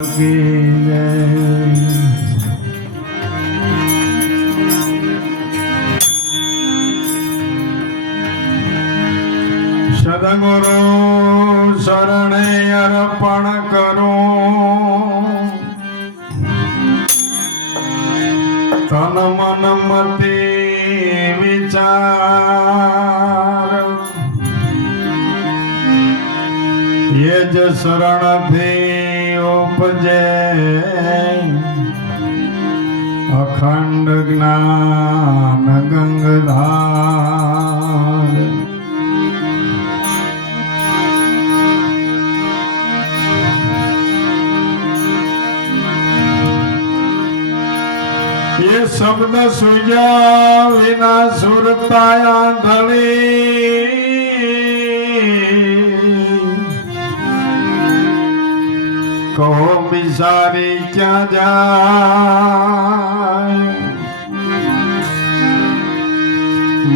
સદગુરુ શરણે અર્પણ કરું, તન મન મતિ વિચાર એ જ શરણથી ઉપજે અખંડ જ્ઞાન ગંગધાર। ये शब्द सुजा विना सुरताया धड़ी, कहो बिसारी क्या जाए,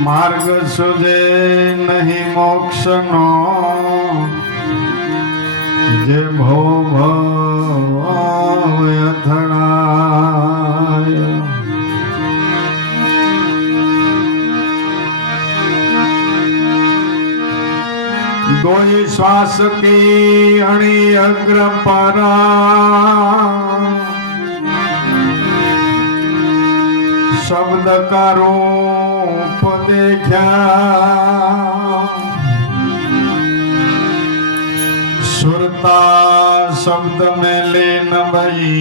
मार्ग सुझे नहीं मोक्ष नो, जे भव અથડાય। दोई श्वास की अणि अग्र परा, शब्द का रूप देखा, सुरता शब्द में लीन भई,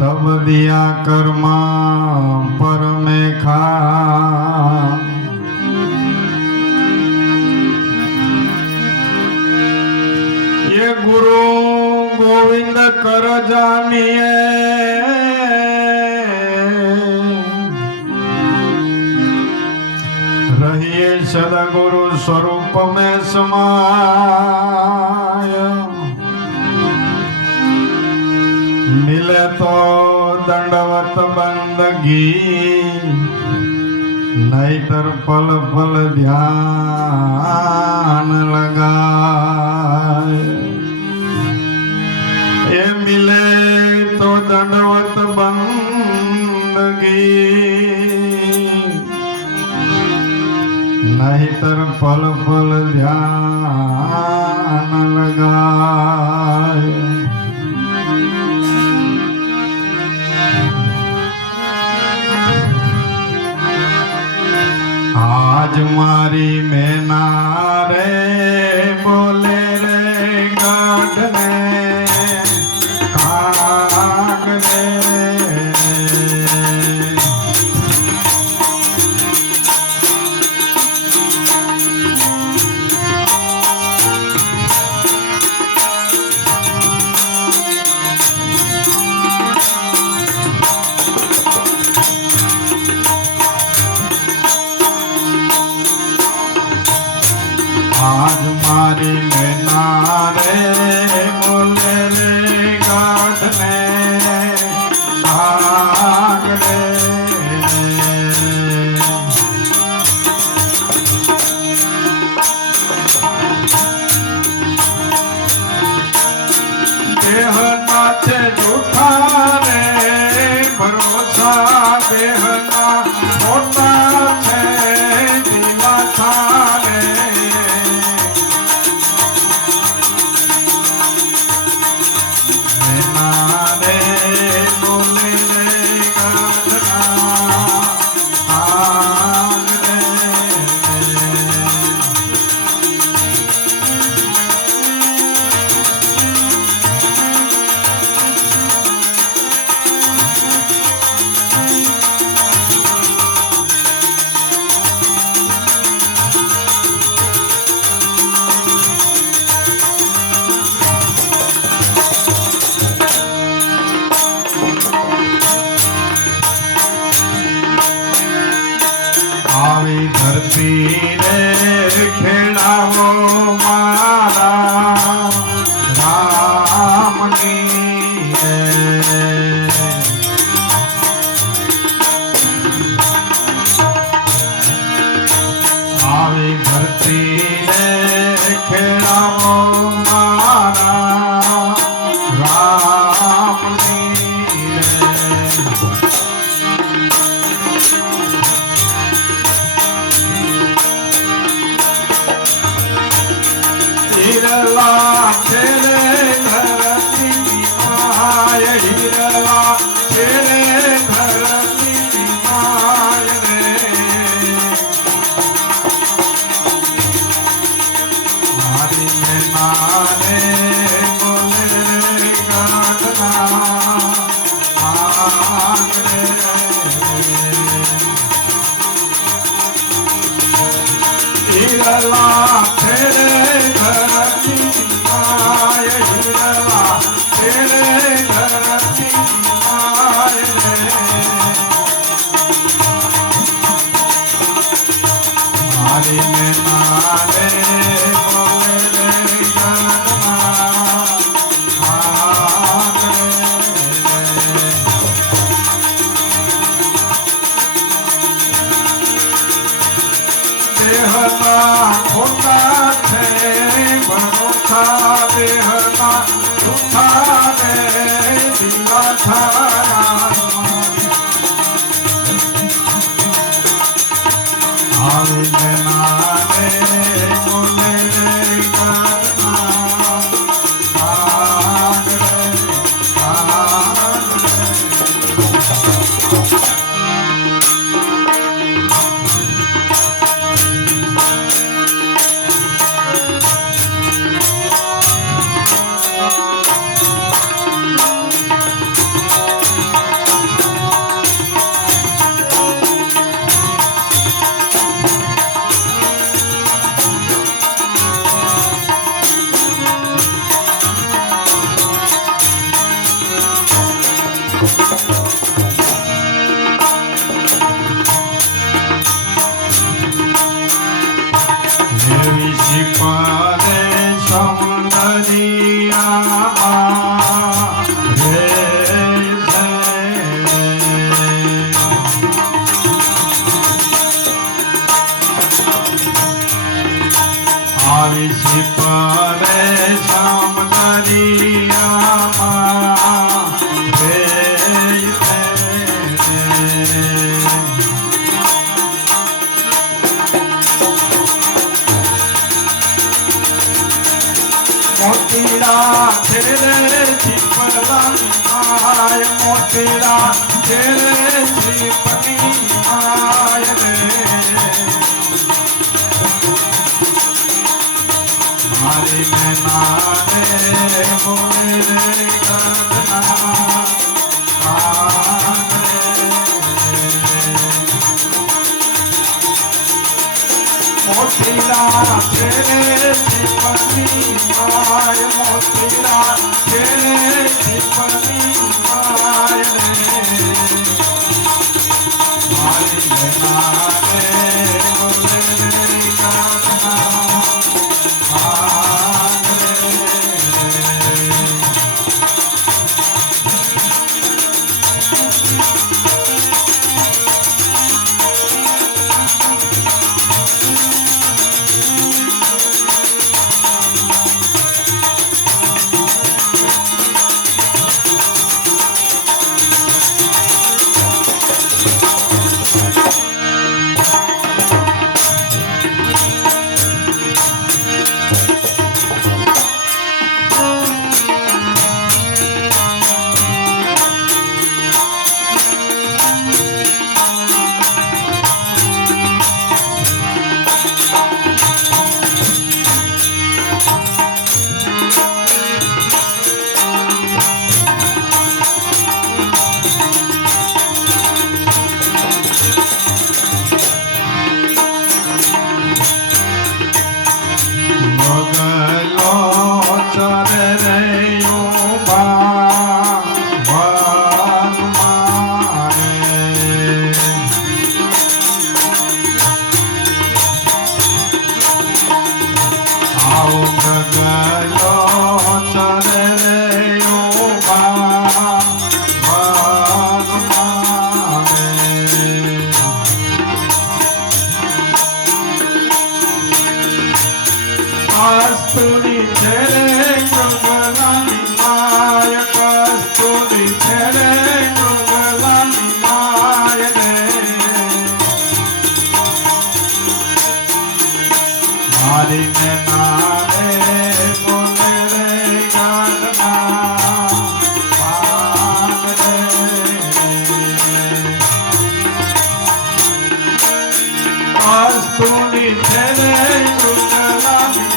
तब दिया कर्मा पर में खा। ये गुरु गोविंद कर जानिए, रहिए सदगुरु स्वरूप में समाय। मिले तो दंडवत बंदगी, नहींतर पल पल ध्यान लगाए। ये मिले तो दंडवत बंदगी, नहींतर पल पल ध्यान लगाए। आज मारी मैना रे बोले रे गाढ़ ने काग रे, आज मारी मैना रे बोले रे गाढ़ ने काग रे। देह नाचे झूठा रे भरोसा, देह ना होता है दिला थारे। આવી ધરતી રે ખેડાવો મારા રામની રે, આવી ધરતી રે ખેડાવો મારા ખેલે ધરતી માય મારી ને મારે બોલે રે દેહના ખોટા છે ભરોસા દેહના સુખા ને દિલા થાયા આવીને મારે બોલે રે પરે સૌંદર્યમાં રે આવી સી પરે સૌંદર્યમાં રે મોતીડા છેલે છીપલાની માય મોતીડા છેલે છીપની માય રે મારી ને મારે બોલે રે કાંતના મોતીડા છેલે છીપની માય મોતીડા છેલે છીપની માય રે મારી ને મારે બોલે રે કાંતના કસ્તુરી છેરે કૃગલાની માય કસ્તુરી છેરે કૃગલાની માય રે મારી ને મારે બોલે રે ગાના કસ્તુરી છેરે કૃગલાની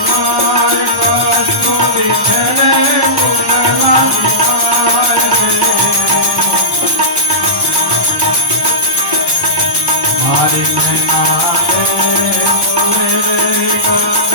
મારી ને મારે બોલે રે ગાના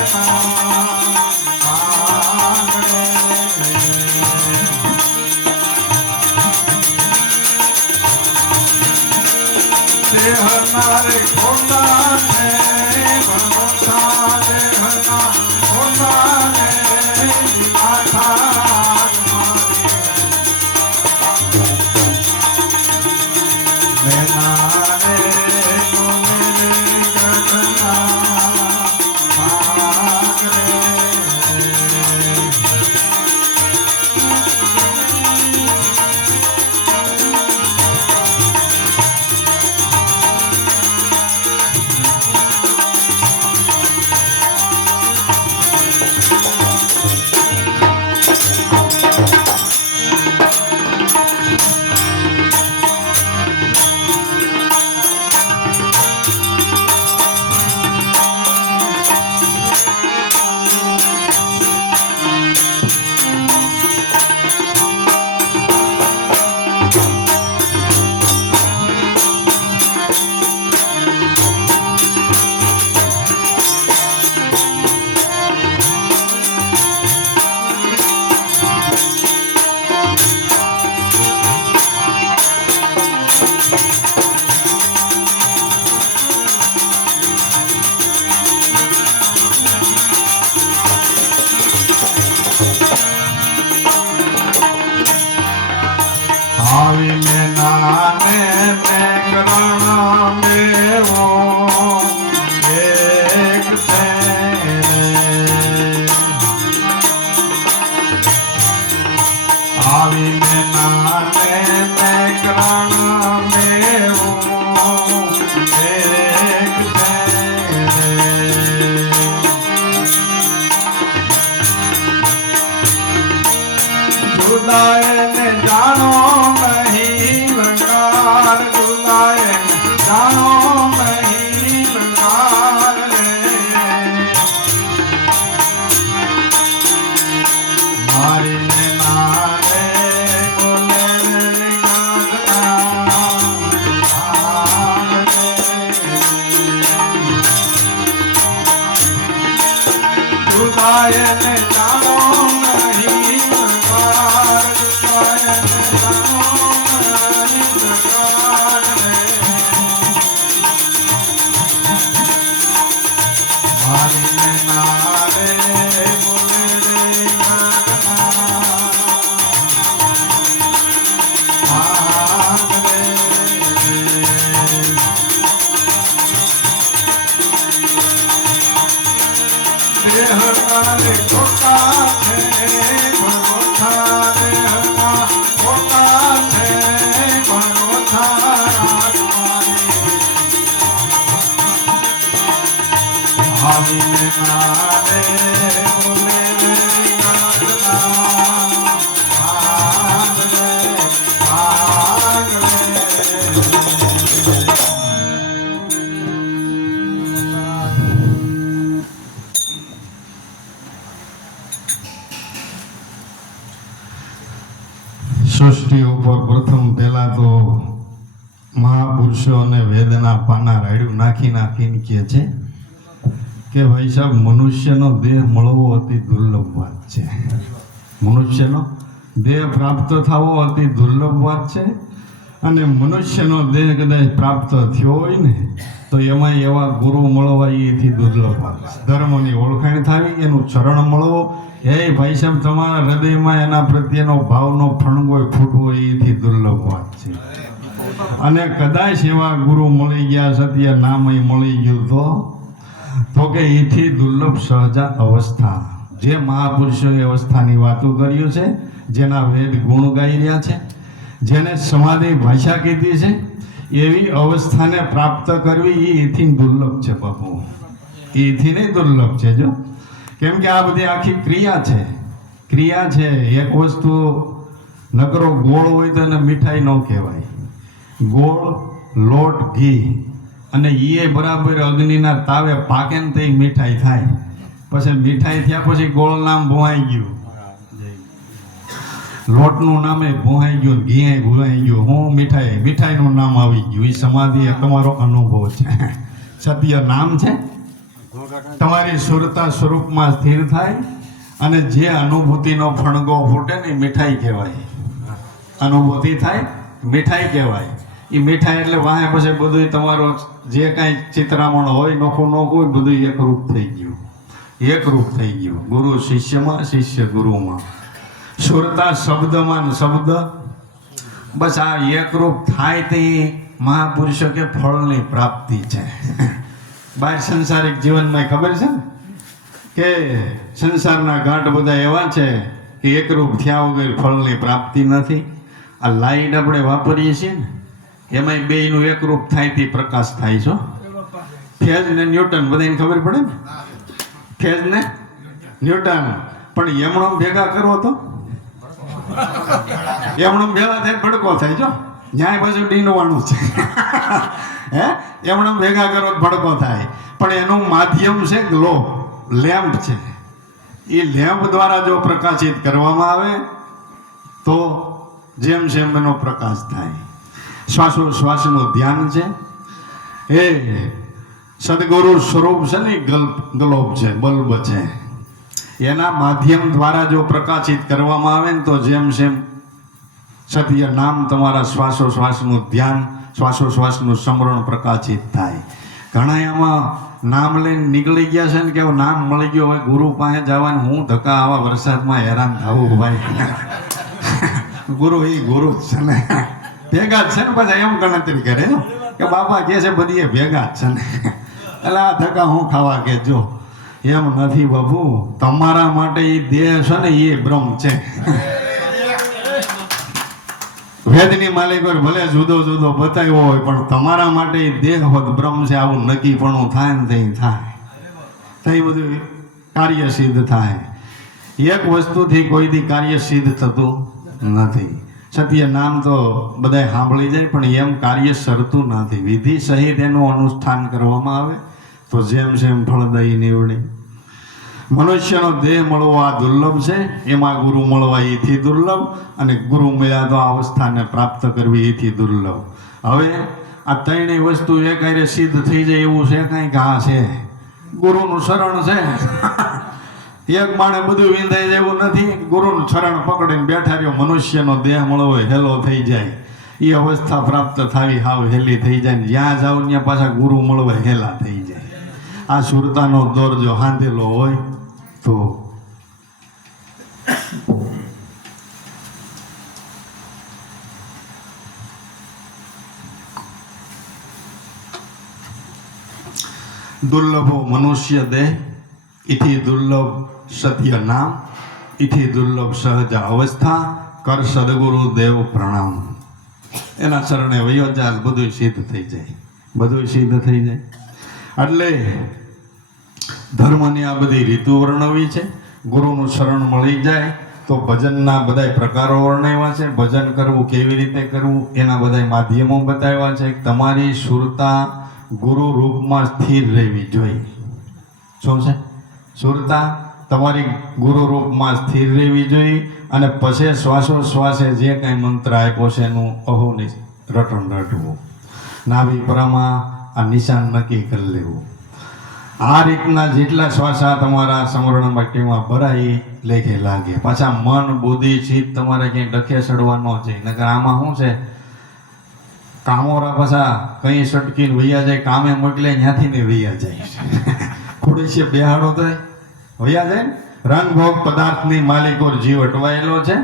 આવીને નાને મેઘરણ મેવો એક છે આવીને નાને મેઘરણ મેવો એક છે જુદાયને જાણો નહીં લંકાર જુદાયને જાણો નહીં લંકાર મારીને નારે બોલે જુદાયને જાણો નહીં લંકાર સૃષ્ટિ ઉપર પ્રથમ પહેલા તો મહાપુરુષો અને વેદના પાના રાયડું નાખી નાખીને કહે છે કે ભાઈ સાહેબ મનુષ્યનો દેહ મળવો અતિ દુર્લભ વાત છે. મનુષ્યનો દેહ પ્રાપ્ત થવો અતિ દુર્લભ વાત છે અને મનુષ્યનો દેહ કદાચ પ્રાપ્ત થયો હોય ને તો એમાં એવા ગુરુ મળવા એથી દુર્લભ વાત છે. ધર્મની ઓળખાણ થવી, એનું ચરણ મળવો, એ ભાઈ સાહેબ તમારા હૃદયમાં એના પ્રત્યેનો ભાવનો ફણગો ફૂટવો એથી દુર્લભ વાત છે. અને કદાચ એવા ગુરુ મળી ગયા, સત્ય નામય મળી ગયું તો કે એથી દુર્લભ સહજા અવસ્થા, જે મહાપુરુષોએ અવસ્થાની વાતો કર્યું છે, જેના વેદ ગુણ ગાઈ રહ્યા છે, જેને સમાધિ ભાષા કીધી છે, એવી અવસ્થાને પ્રાપ્ત કરવી એ એથી દુર્લભ છે બાપુ. એથી નહીં દુર્લભ છે. જો કેમ કે આ બધી આખી ક્રિયા છે. એક વસ્તુ નકરો ગોળ હોય તો એને મીઠાઈ ન કહેવાય. ગોળ, લોટ, ઘી અને એ બરાબર અગ્નિના તાવે પાકે ને તો એ મીઠાઈ થાય. પછી મીઠાઈ થયા પછી ગોળ નામ ભોવાઈ ગયું, લોટનું નામે ભોવાઈ ગયું, ઘી ભૂલાઈ ગયું, હું મીઠાઈનું નામ આવી ગયું. એ સમાધિ તમારો અનુભવ છે. સત્ય નામ છે, તમારી સુરતા સ્વરૂપમાં સ્થિર થાય અને જે અનુભૂતિનો ફણગો ફૂટે ને એ મીઠાઈ કહેવાય. અનુભૂતિ થાય, મીઠાઈ કહેવાય. એ મીઠાઈ એટલે વાહે પછી બધું તમારો જે કાંઈ ચિત્રામણ હોય, નોખું હોય, બધું એકરૂપ થઈ ગયું. એકરૂપ થઈ ગયું. ગુરુ શિષ્યમાં, શિષ્ય ગુરુમાં, સુરતા શબ્દમાં શબ્દ. બસ આ એકરૂપ થાય તે મહાપુરુષો કે ફળની પ્રાપ્તિ છે. બહાર સંસારિક જીવનમાં ખબર છે ને કે સંસારના ઘાટ બધા એવા છે કે એકરૂપ થયા વગર ફળની પ્રાપ્તિ નથી. આ લાઈટ આપણે વાપરીએ છીએ ને એમાં બેયનું એકરૂપ થાય તે પ્રકાશ થાય છે. ફેઝ ને ન્યૂટન બધાને ખબર પડે ને, ફેઝ ને ન્યૂટન. પણ એમણો ભેગા કરો તો એમણો ભેગા થાય ભડકો થાય. જો ન્યાય પાછું ડીનવાનું છે. હે એમણો ભેગા કરો ભડકો થાય. પણ એનું માધ્યમ છે ગ્લોબ, લેમ્પ છે. એ લેમ્પ દ્વારા જો પ્રકાશિત કરવામાં આવે તો જેમ એનો પ્રકાશ થાય. શ્વાસોશ્વાસનું ધ્યાન છે, એ સદગુરુ સ્વરૂપ છે ને, ગ્લોબ છે, બલ્બ છે. એના માધ્યમ દ્વારા જો પ્રકાશિત કરવામાં આવે ને તો જેમ સત્ય નામ તમારા શ્વાસોશ્વાસનું ધ્યાન, શ્વાસોશ્વાસનું સમરણ પ્રકાશિત થાય. ઘણા એમાં નામ લઈને નીકળી ગયા છે ને કે નામ મળી ગયો હોય, ગુરુ પાસે જવાનું હું ધક્કા આવા વરસાદમાં હેરાન થવું ભાઈ. ગુરુ એ ગુરુ જ છે ને, ભેગા જ છે ને. પાછા એમ ગણતરી કરે કે બાપા કે છે બધી એ ભેગા જ છે ને, એટલે આ ધક્કા હું ખાવા કે જો એમ નથી બાપુ. તમારા માટે એ દેહ છે ને એ બ્રહ્મ છે. વેદની માલિકો ભલે જુદો જુદો બતાવ્યો હોય પણ તમારા માટે એ દેહ હોત બ્રહ્મ છે. આવું નક્કી પણ થાય ને તઈ થાય, તઈ બધું કાર્ય સિદ્ધ થાય. એક વસ્તુથી કોઈ દી કાર્ય સિદ્ધ થતું નથી. સત્ય નામ તો બધા સાંભળી જાય પણ એમ કાર્ય સરતું નથી. વિધિ સહિત એનું અનુષ્ઠાન કરવામાં આવે તો જેમ જેમ ફળદઈ નીવડે. મનુષ્યનો દેહ મળવો આ દુર્લભ છે, એમાં ગુરુ મળવા એથી દુર્લભ, અને ગુરુ મળ્યા તો આ અવસ્થાને પ્રાપ્ત કરવી એથી દુર્લભ. હવે આ ત્રણેય વસ્તુ એક હારે સિદ્ધ થઈ જાય એવું છે કાંઈક? આ છે ગુરુનું શરણ છે. એક માણે બધું વિંધાઈ જાય એવું નથી. ગુરુનું શરણ પકડીને બેઠા રહ્યો, મનુષ્યનો દેહ મળવો હેલો થઈ જાય. એ અવસ્થા પ્રાપ્ત થવી હાવ હેલી થઈ જાય ને જ્યાં જાવ ત્યાં પાછા ગુરુ મળવા હેલા થઈ જાય. આ સુરતાનો દોર જો હાંધેલો હોય તો દુર્લભો મનુષ્ય દેહ, ઇથી દુર્લભ સત્ય નામ, ઇથી દુર્લભ સહજ અવસ્થા, કર સદગુરુ દેવ પ્રણામ. એના શરણે વયો જાય, બધું સિદ્ધ થઈ જાય, બધું સિદ્ધ થઈ જાય. એટલે ધર્મની આ બધી રીતુ વર્ણવી છે. ગુરુનું શરણ મળી જાય તો ભજનના બધા પ્રકારો વર્ણવ્યા છે. ભજન કરવું કેવી રીતે કરવું એના બધા માધ્યમો બતાવ્યા છે. તમારી સુરતા ગુરુ રૂપમાં સ્થિર રહેવી જોઈએ. શું છે? સુરતા તમારી ગુરુ રૂપમાં સ્થિર રહેવી જોઈએ. અને પછી શ્વાસોશ્વાસે જે કાંઈ મંત્ર આપ્યો છે એનું અહોની રટણ રટવું. નાભી પરામાં આ નિશાન નક્કી કરી લેવું. આ રીતના જેટલા શ્વાસા તમારા સમરણ બાટીમાં ભરાય લેખે લાગે. પાછા મન બુદ્ધિ ચિત્ત તમારે ક્યાંય ડખે ચડવા ન જાય. નકર આમાં શું છે, કામોરા પાછા કઈ સટકીને વૈયા જાય, કામે મોકલે ત્યાંથી ને વૈયા જાય. થોડી છે બેહાડો તો વૈયા જાય ને. રંગ ભોગ પદાર્થની માલિકો જીવ અટવાયેલો છે,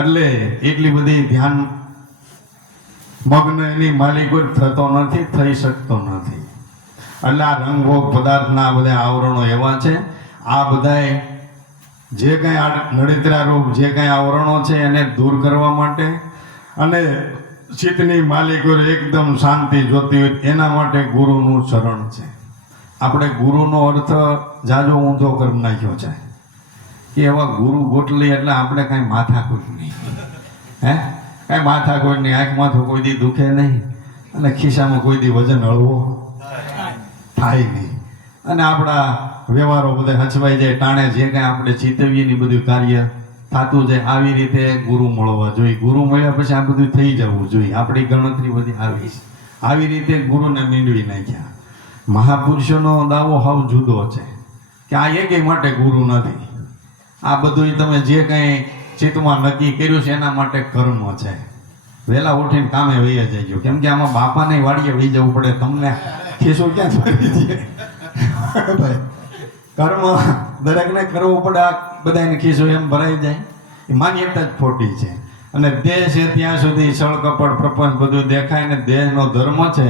એટલે એટલી બધી ધ્યાન મગ્ન એની માલિકો થતો નથી, થઈ શકતો નથી. એટલે આ રંગભોગ પદાર્થના બધા આવરણો એવા છે. આ બધાએ જે કંઈ આ નડિત્રા રૂપ જે કંઈ આવરણો છે એને દૂર કરવા માટે અને ચિત્તની માલિકો એકદમ શાંતિ જોતી હોય એના માટે ગુરુનું શરણ છે. આપણે ગુરુનો અર્થ જાજો ઊંધો કરી નાખ્યો છે કે એવા ગુરુ ગોટલી એટલે આપણે કાંઈ માથાકૂટ નહીં. કાંઈ માથાકૂટ નહીં. આંખ માથું કોઈ દી દુખે નહીં અને ખિસ્સામાં કોઈ દી વજન હળવો થાય નહીં. અને આપણા વ્યવહારો બધા હચવાઈ જાય. ટાણે જે કાંઈ આપણે ચિતવીએ ને બધું કાર્ય થતું જાય. આવી રીતે ગુરુ મળવા જોઈએ. ગુરુ મળ્યા પછી આ બધું થઈ જવું જોઈએ. આપણી ગણતરી બધી આવી છે. આવી રીતે ગુરુને મીંડવી નાખ્યા. મહાપુરુષોનો દાવો હાવ જુદો છે કે આ એકે માટે ગુરુ નથી. આ બધું તમે જે કંઈ ચિત્તમાં નક્કી કર્યું છે એના માટે કર્મ છે. વહેલા ઉઠીને કામે વહી જાય. કેમ કે આમાં બાપાને વાડીએ વહી જવું પડે. તમને ખીસું ક્યાં ફરી છે ભાઈ? કર્મ દરેકને કરવું પડે. આ બધાને ખીસું એમ ભરાઈ જાય એ માન્યતા જ ખોટી છે. અને દેહ છે ત્યાં સુધી સળ કપડ પ્રપંચ બધું દેખાય ને દેહનો ધર્મ છે.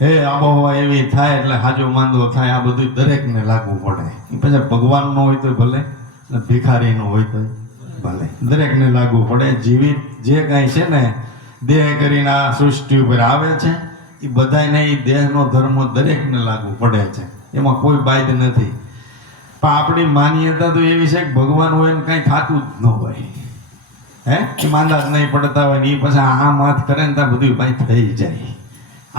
હે આબોહવા એવી થાય એટલે હાજો માંદો થાય. આ બધું દરેકને લાગુ પડે. એ પછી ભગવાનનો હોય તો ભલે, ભિખારીનો હોય તો ભલે, દરેકને લાગુ પડે. જીવિત જે કાંઈ છે ને દેહ કરીને આ સૃષ્ટિ ઉપર આવે છે એ બધાને એ દેહનો ધર્મ દરેકને લાગુ પડે છે. એમાં કોઈ બાદ નથી. પણ આપણી માન્યતા તો એવી છે કે ભગવાન હોય ને કાંઈ થતું જ ન હોય. એ માંદા જ નહીં પડતા હોય ને એ પછી આમ હાથ કરે ને ત્યાં બધું ભાઈ થઈ જાય.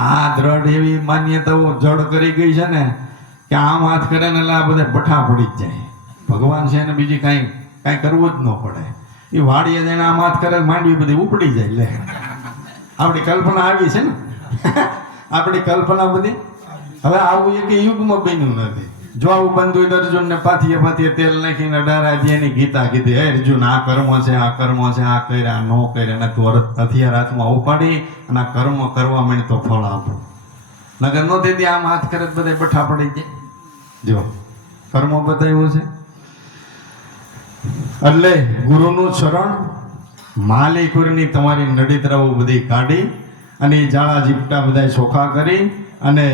આ દ્રઢ એવી માન્યતાઓ જડ કરી ગઈ છે ને કે આમ હાથ કરે ને એટલે આ બધા બઠા પડી જ જાય. ભગવાન છે ને બીજી કાંઈ કરવું જ ન પડે. એ વાડીએ જઈને આમ હાથ કરે માંડવી બધી ઉપડી જાય. લે આપણી કલ્પના આવી છે ને આપણી કલ્પના બધી. હવે આવું એક યુગમાં બન્યું નથી. જો આવું બનતું હોય તો અર્જુનને પાથીએ તેલ નાખીને ડરાજી એની ગીતા કીધી, હે અર્જુન આ કર્મ છે, આ કર્મ છે, આ કર્યા ન કર્યા અને તું હથિયાર હાથમાં ઉપાડી અને આ કર્મ કરવા માંડ તો ફળ આપો. નગર નો તેથી આમ હાથ કરે બધા બઠા પડી જાય. જો કર્મ બતાવ્યું છે. એટલે ગુરુનું શરણ માલીખોરીની તમારી નડીતરાઓ બધી કાઢી અને એ જાળા ઝીપટા બધા ચોખ્ખા કરી અને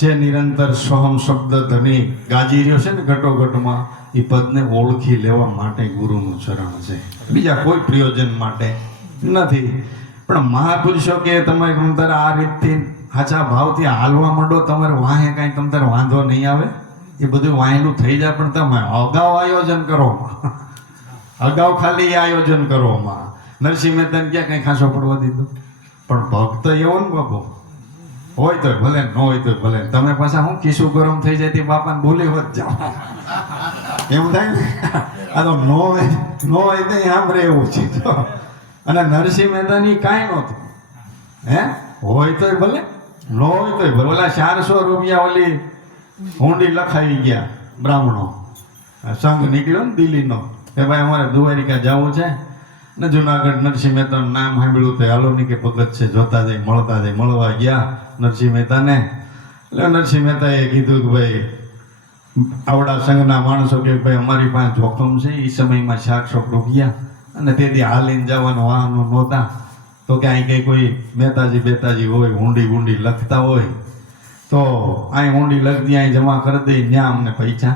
જે નિરંતર સોહમ શબ્દ ધની ગાજી રહ્યો છે ને ઘટોઘટમાં, એ પદને ઓળખી લેવા માટે ગુરુનું ચરણ છે, બીજા કોઈ પ્રયોજન માટે નથી. પણ મહાપુરુષો કે તમારે તમારે આ રીતથી સાચા ભાવથી હાલવા માંડો, તમારે વાહે કાંઈ તમારે વાંધો નહીં આવે, એ બધું વાહેલું થઈ જાય. પણ તમે અગાઉ આયોજન કરો, અગાઉ ખાલી આયોજન કરો. નરસિંહ મહેતાને ક્યાં કંઈ ખાસો પડવા દીધું? પણ ભક્ત એવો ને બાપુ, હોય તો ભલે, ન હોય તો ભલે. તમે પાછા હું ખીસું ગરમ થઈ જાય તે બાપાને બોલી વધ જાઓ, એમ થાય ને. આ તો નો હોય તો આમ રહેવું છે. અને નરસિંહ મહેતાની કાંઈ નહોતું, હે હોય તોય ભલે, ન હોય તોય ભલે. ઓલા 400 રૂપિયા ઓલી હુંડી લખાવી ગયા બ્રાહ્મણો, સંઘ નીકળ્યો ને દિલ્હીનો કે ભાઈ અમારે દ્વારિકા જવું છે ને જુનાગઢ નરસિંહ મહેતાનું નામ સાંભળ્યું તો હાલો ની કે ભગત છે, જોતા જાય મળતા જાય. મળવા ગયા નરસિંહ મહેતાને. એટલે નરસિંહ મહેતાએ કીધું કે ભાઈ આવડા સંઘના માણસો કે ભાઈ અમારી પાસે જોખમ છે, એ સમયમાં 400 રૂપિયા અને તેથી હાલીને જવાનું વાહનો નહોતા, તો કે અહીં કંઈ કોઈ બેતાજી હોય, ઊંડી લખતા હોય તો અહીં ઊંડી લખતી અહીં જમા કરી દઈ, ત્યાં અમને પૈસા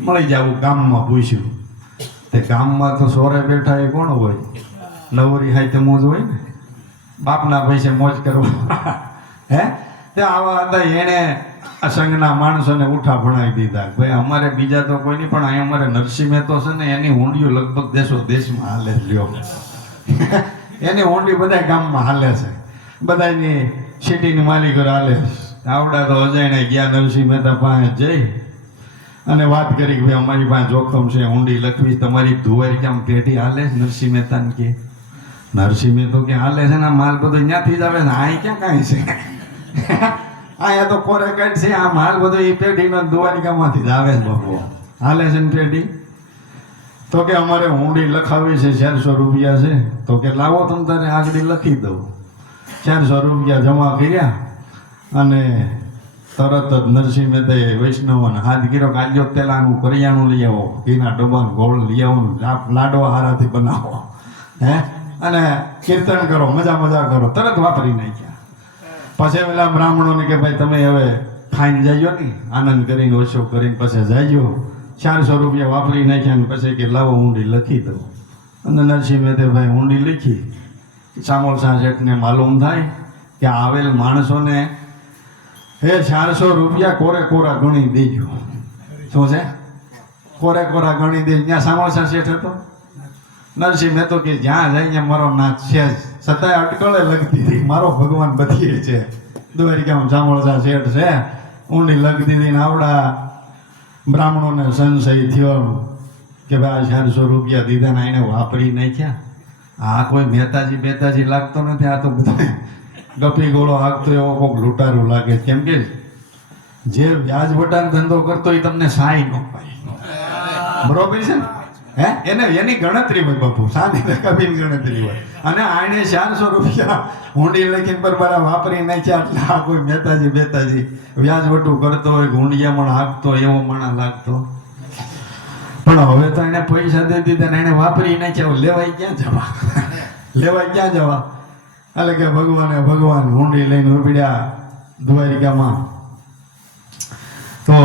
મળી જવું. ગામમાં પૂછ્યું તે ગામમાં તો સોરે બેઠા એ કોણ હોય? નવરી હાય તે મોજ હોય ને, બાપના પૈસે મોજ કરવા. હે તે આવા હતા. એણે આ સંઘના માણસોને ઉઠા ભણાવી દીધા. ભાઈ અમારે બીજા તો કોઈ નહીં, પણ અહીં અમારે નરસિંહ મહેતો છે ને એની ઊંડીઓ લગભગ દેશમાં હાલે જ લ્યો. એની ઊંડી બધા ગામમાં હાલે છે, બધાની સિટીની માલિકો હાલે. આવડા તો અજાણે ગયા નરસિંહ મહેતા પાસે જઈ અને વાત કરી કે ભાઈ અમારી પાસે જોખમ છે, ઊંડી લખવી, તમારી ધુવારી કેમ પેઢી હાલે છે? નરસિંહ મહેતાને કે નરસિંહ મહેતો કે હાલે છે ને, માલ બધો ત્યાંથી જ આવે ને, અહીં ક્યાં કાંઈ છે? અહીંયા તો કોરે કાઢ છે, આ માલ બધો એ પેઢીનો દ્વારિકામાંથી જ આવે છે બાપુ, હાલે છે ને પેઢી. તો કે અમારે ઊંડી લખાવી છે, 400 રૂપિયા છે. તો કે લાવો તમે તારે આગળ લખી દઉં. 400 રૂપિયા જમા કર્યા અને તરત જ નરસિંહ મહેતાએ વૈષ્ણવને હાથ ગીરો કાઢ્યો, પેલાનું કરિયાણું લઈ આવો, ઘીના ડબ્બાનું ગોળ લઈ આવો, લાડવા હારાથી બનાવો, હે અને કીર્તન કરો, મજા કરો. તરત વાપરી નાખ્યા. પછી પેલા બ્રાહ્મણોને કે ભાઈ તમે હવે ખાઈને જજો ને, આનંદ કરીને ઓછો કરીને પછી જજો. 400 રૂપિયા વાપરી નાખ્યા ને પછી કે લાવો ઊંડી લખી દઉં. અને નરસિંહ મહેતે ભાઈ ઊંડી લખી. સામોલસા શેઠને માલુમ થાય કે આવેલ માણસોને એ 400 રૂપિયા કોરા ગણી દેજો. શું છે? કોરા ગણી દે. ત્યાં સામોલસા શેઠ હતો. નરસિંહ મહેતો કે જ્યાં જાય ત્યાં મારો નાથ છે જ, છતાંય અટકળે લગતી હતી, મારો ભગવાન બધીએ છે. દ્વારિકામાં સામોલસા શેઠ છે, ઊંડી લગતી હતી ને આવડા બ્રાહ્મણોને સંશય થયો કે ભાઈ 400 રૂપિયા દીધા ને એને વાપરી નાખ્યા. આ કોઈ મહેતાજી લાગતો નથી, આ તો બધા ગપી ગોળો હાંકતો એવો કોઈક લૂંટારું લાગે. કેમ કે જે વ્યાજ વટાનો ધંધો કરતો એ તમને સાય ન પાય, બરોબર છે ને? હે એને એની ગણતરી હોય બાપુ, સાદી રકમની ગણતરી હોય. અને આને 400 રૂપિયા ઊંડી લખીને બરાબર વાપરી નાખ્યા. એટલે આ કોઈ મહેતાજી વ્યાજ વટું કરતો હોય, ઊંડિયામણ હાંકતો એવો માણસ લાગતો. પણ હવે તો એને પૈસા દઈ દીધા ને એને વાપરી નાખ્યા. લેવાય ક્યાં જવા? એટલે કે ભગવાન ઊંડી લઈને ઉપડ્યા દ્વારિકામાં. તો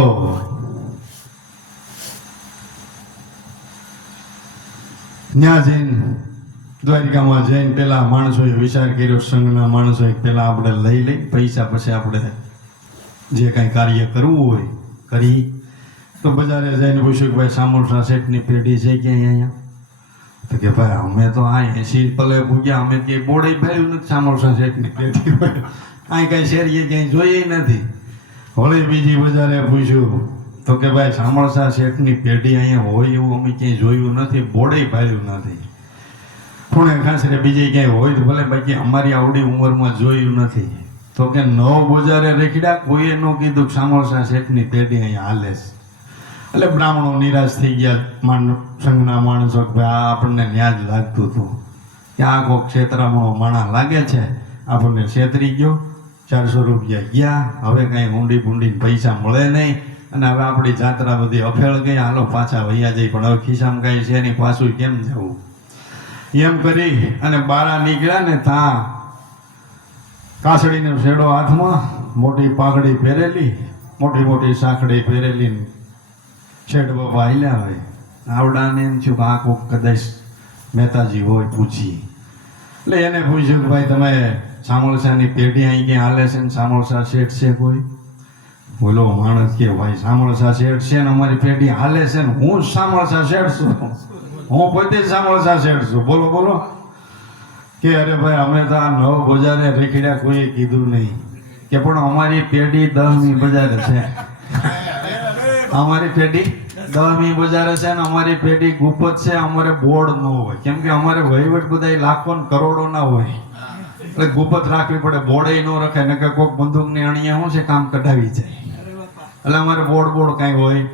ત્યાં જઈને દ્વારિકામાં જઈને પેલા માણસોએ વિચાર કર્યો, સંઘના માણસોએ પેલા આપણે લઈ પૈસા, પછી આપણે જે કાંઈ કાર્ય કરવું હોય કરી. તો બજારે જઈને પૂછ્યું કે ભાઈ સામોલસા શેઠની પેઢી છે ક્યાંય અહીંયા? તો કે ભાઈ અમે તો આ 80 પલે પૂગ્યા, અમે ક્યાંય બોર્ડે ફેર્યું નથી સામોલસા શેઠની પેઢી હોય, અહીં કાંઈ શેરીએ ક્યાંય જોઈએ નથી. વળી બીજી બજારે પૂછ્યું તો કે ભાઈ સામોલસા શેઠની પેઢી અહીંયા હોય એવું અમે ક્યાંય જોયું નથી, બોર્ડે ફેર્યું નથી. ખૂણે ખાસરે બીજે ક્યાંય હોય તો ભલે, બાકી અમારી આવડી ઉંમરમાં જોયું નથી. તો કે 9 બજારે રેખડ્યા, કોઈએ ન કીધું કે સામોલસા શેઠની પેઢી અહીંયા હાલે છે. એટલે બ્રાહ્મણો નિરાશ થઈ ગયા, સંઘના માણસો કે ભાઈ આ આપણને ન્યાજ લાગતું હતું કે આ કોઈ ક્ષેત્રમાં માણસ લાગે છે, આપણને છેતરી ગયો. 400 રૂપિયા ગયા, હવે કાંઈ ઊંડી પૈસા મળે નહીં. અને હવે આપણી જાત્રા બધી અફેળ ગઈ, હાલો પાછા વૈયા જઈ. પણ હવે ખિસ્સામાં કાંઈ છે નહીં, પાછું કેમ જવું? એમ કરી અને બારા નીકળ્યા ને ત્યાં કાસડીનો શેડો હાથમાં, મોટી પાઘડી પહેરેલી, મોટી મોટી સાંકડી પહેરેલી, શેઠ બાપા હાલ્યા હોય. આવડાને એમ થયું કે આ કોક કદાચ મહેતાજી હોય, પૂછી. એટલે એને પૂછ્યું કે ભાઈ તમે સામળસાની પેઢી અહીં ક્યાં હાલે છે ને સામળસા શેઠ છે કોઈ? બોલો માણસ કે ભાઈ સામળસા શેઠ છે ને અમારી પેઢી હાલે છે ને હું જ સામળસા શેઠ છું, હું પોતે જ સામળસા શેઠ છું. બોલો બોલો. કે અરે ભાઈ અમે તો આ 9 બજારે રેખડ્યા, કોઈએ કીધું નહીં. કે પણ અમારી પેઢી 10મી બજારે છે, અમારી પેઢી 10મી બજારે છે ને અમારી પેઢી ગુપત છે. અમારે બોર્ડ ન હોય, કેમ કે અમારે વહીવટ બધા લાખો ને કરોડો ના હોય, એટલે ગુપત રાખવી પડે. બોર્ડ ન રખાય ને કે કોઈક બંદૂકની અણીયા શું છે કામ કઢાવી જાય, એટલે અમારે બોર્ડ કાંઈ હોય.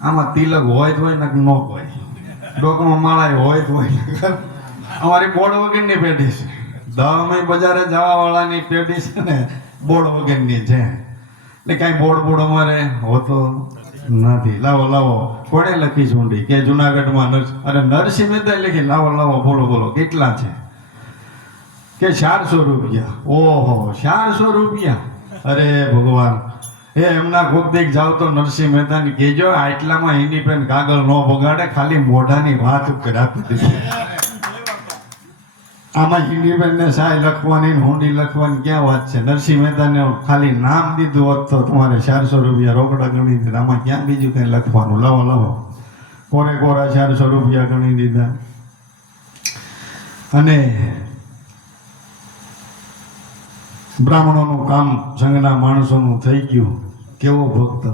આમાં તિલક હોય તો હોય ને ન હોય, ડોકમાં માળા હોય તો હોય. અમારી બોર્ડ વગરની પેઢી છે. 10મી બજારે જવા વાળાની પેઢી છે ને બોર્ડ વગરની છે, એટલે કાંઈ બોર્ડ અમારે હોતો નથી. લાવો કોણે લખી ચૂંડી કે જુનાગઢમાં અરે નરસિંહ મહેતા લખી લાવો બોલો કેટલા છે? કે 400 રૂપિયા. ઓહો 400 રૂપિયા! અરે ભગવાન, એમના કોક દેખ જાવ તો નરસિંહ મહેતાને કહેજો આટલામાં હિન્દી પેન કાગળ ન બગાડે, ખાલી મોઢાની વાત ઉપર આપી દીધી. આમાં હિન્દી પેન ને સાય લખવાની હુંડી લખવાની ક્યાં વાત છે? નરસિંહ મહેતાને ખાલી નામ દીધું હોત તો તમારે 400 રૂપિયા રોકડા ગણી દીધા. આમાં ક્યાં બીજું કંઈ લખવાનું? લાવો કોરા 400 રૂપિયા ગણી દીધા. અને બ્રાહ્મણોનું કામ સંઘના માણસોનું થઈ ગયું. કેવો ભક્ત!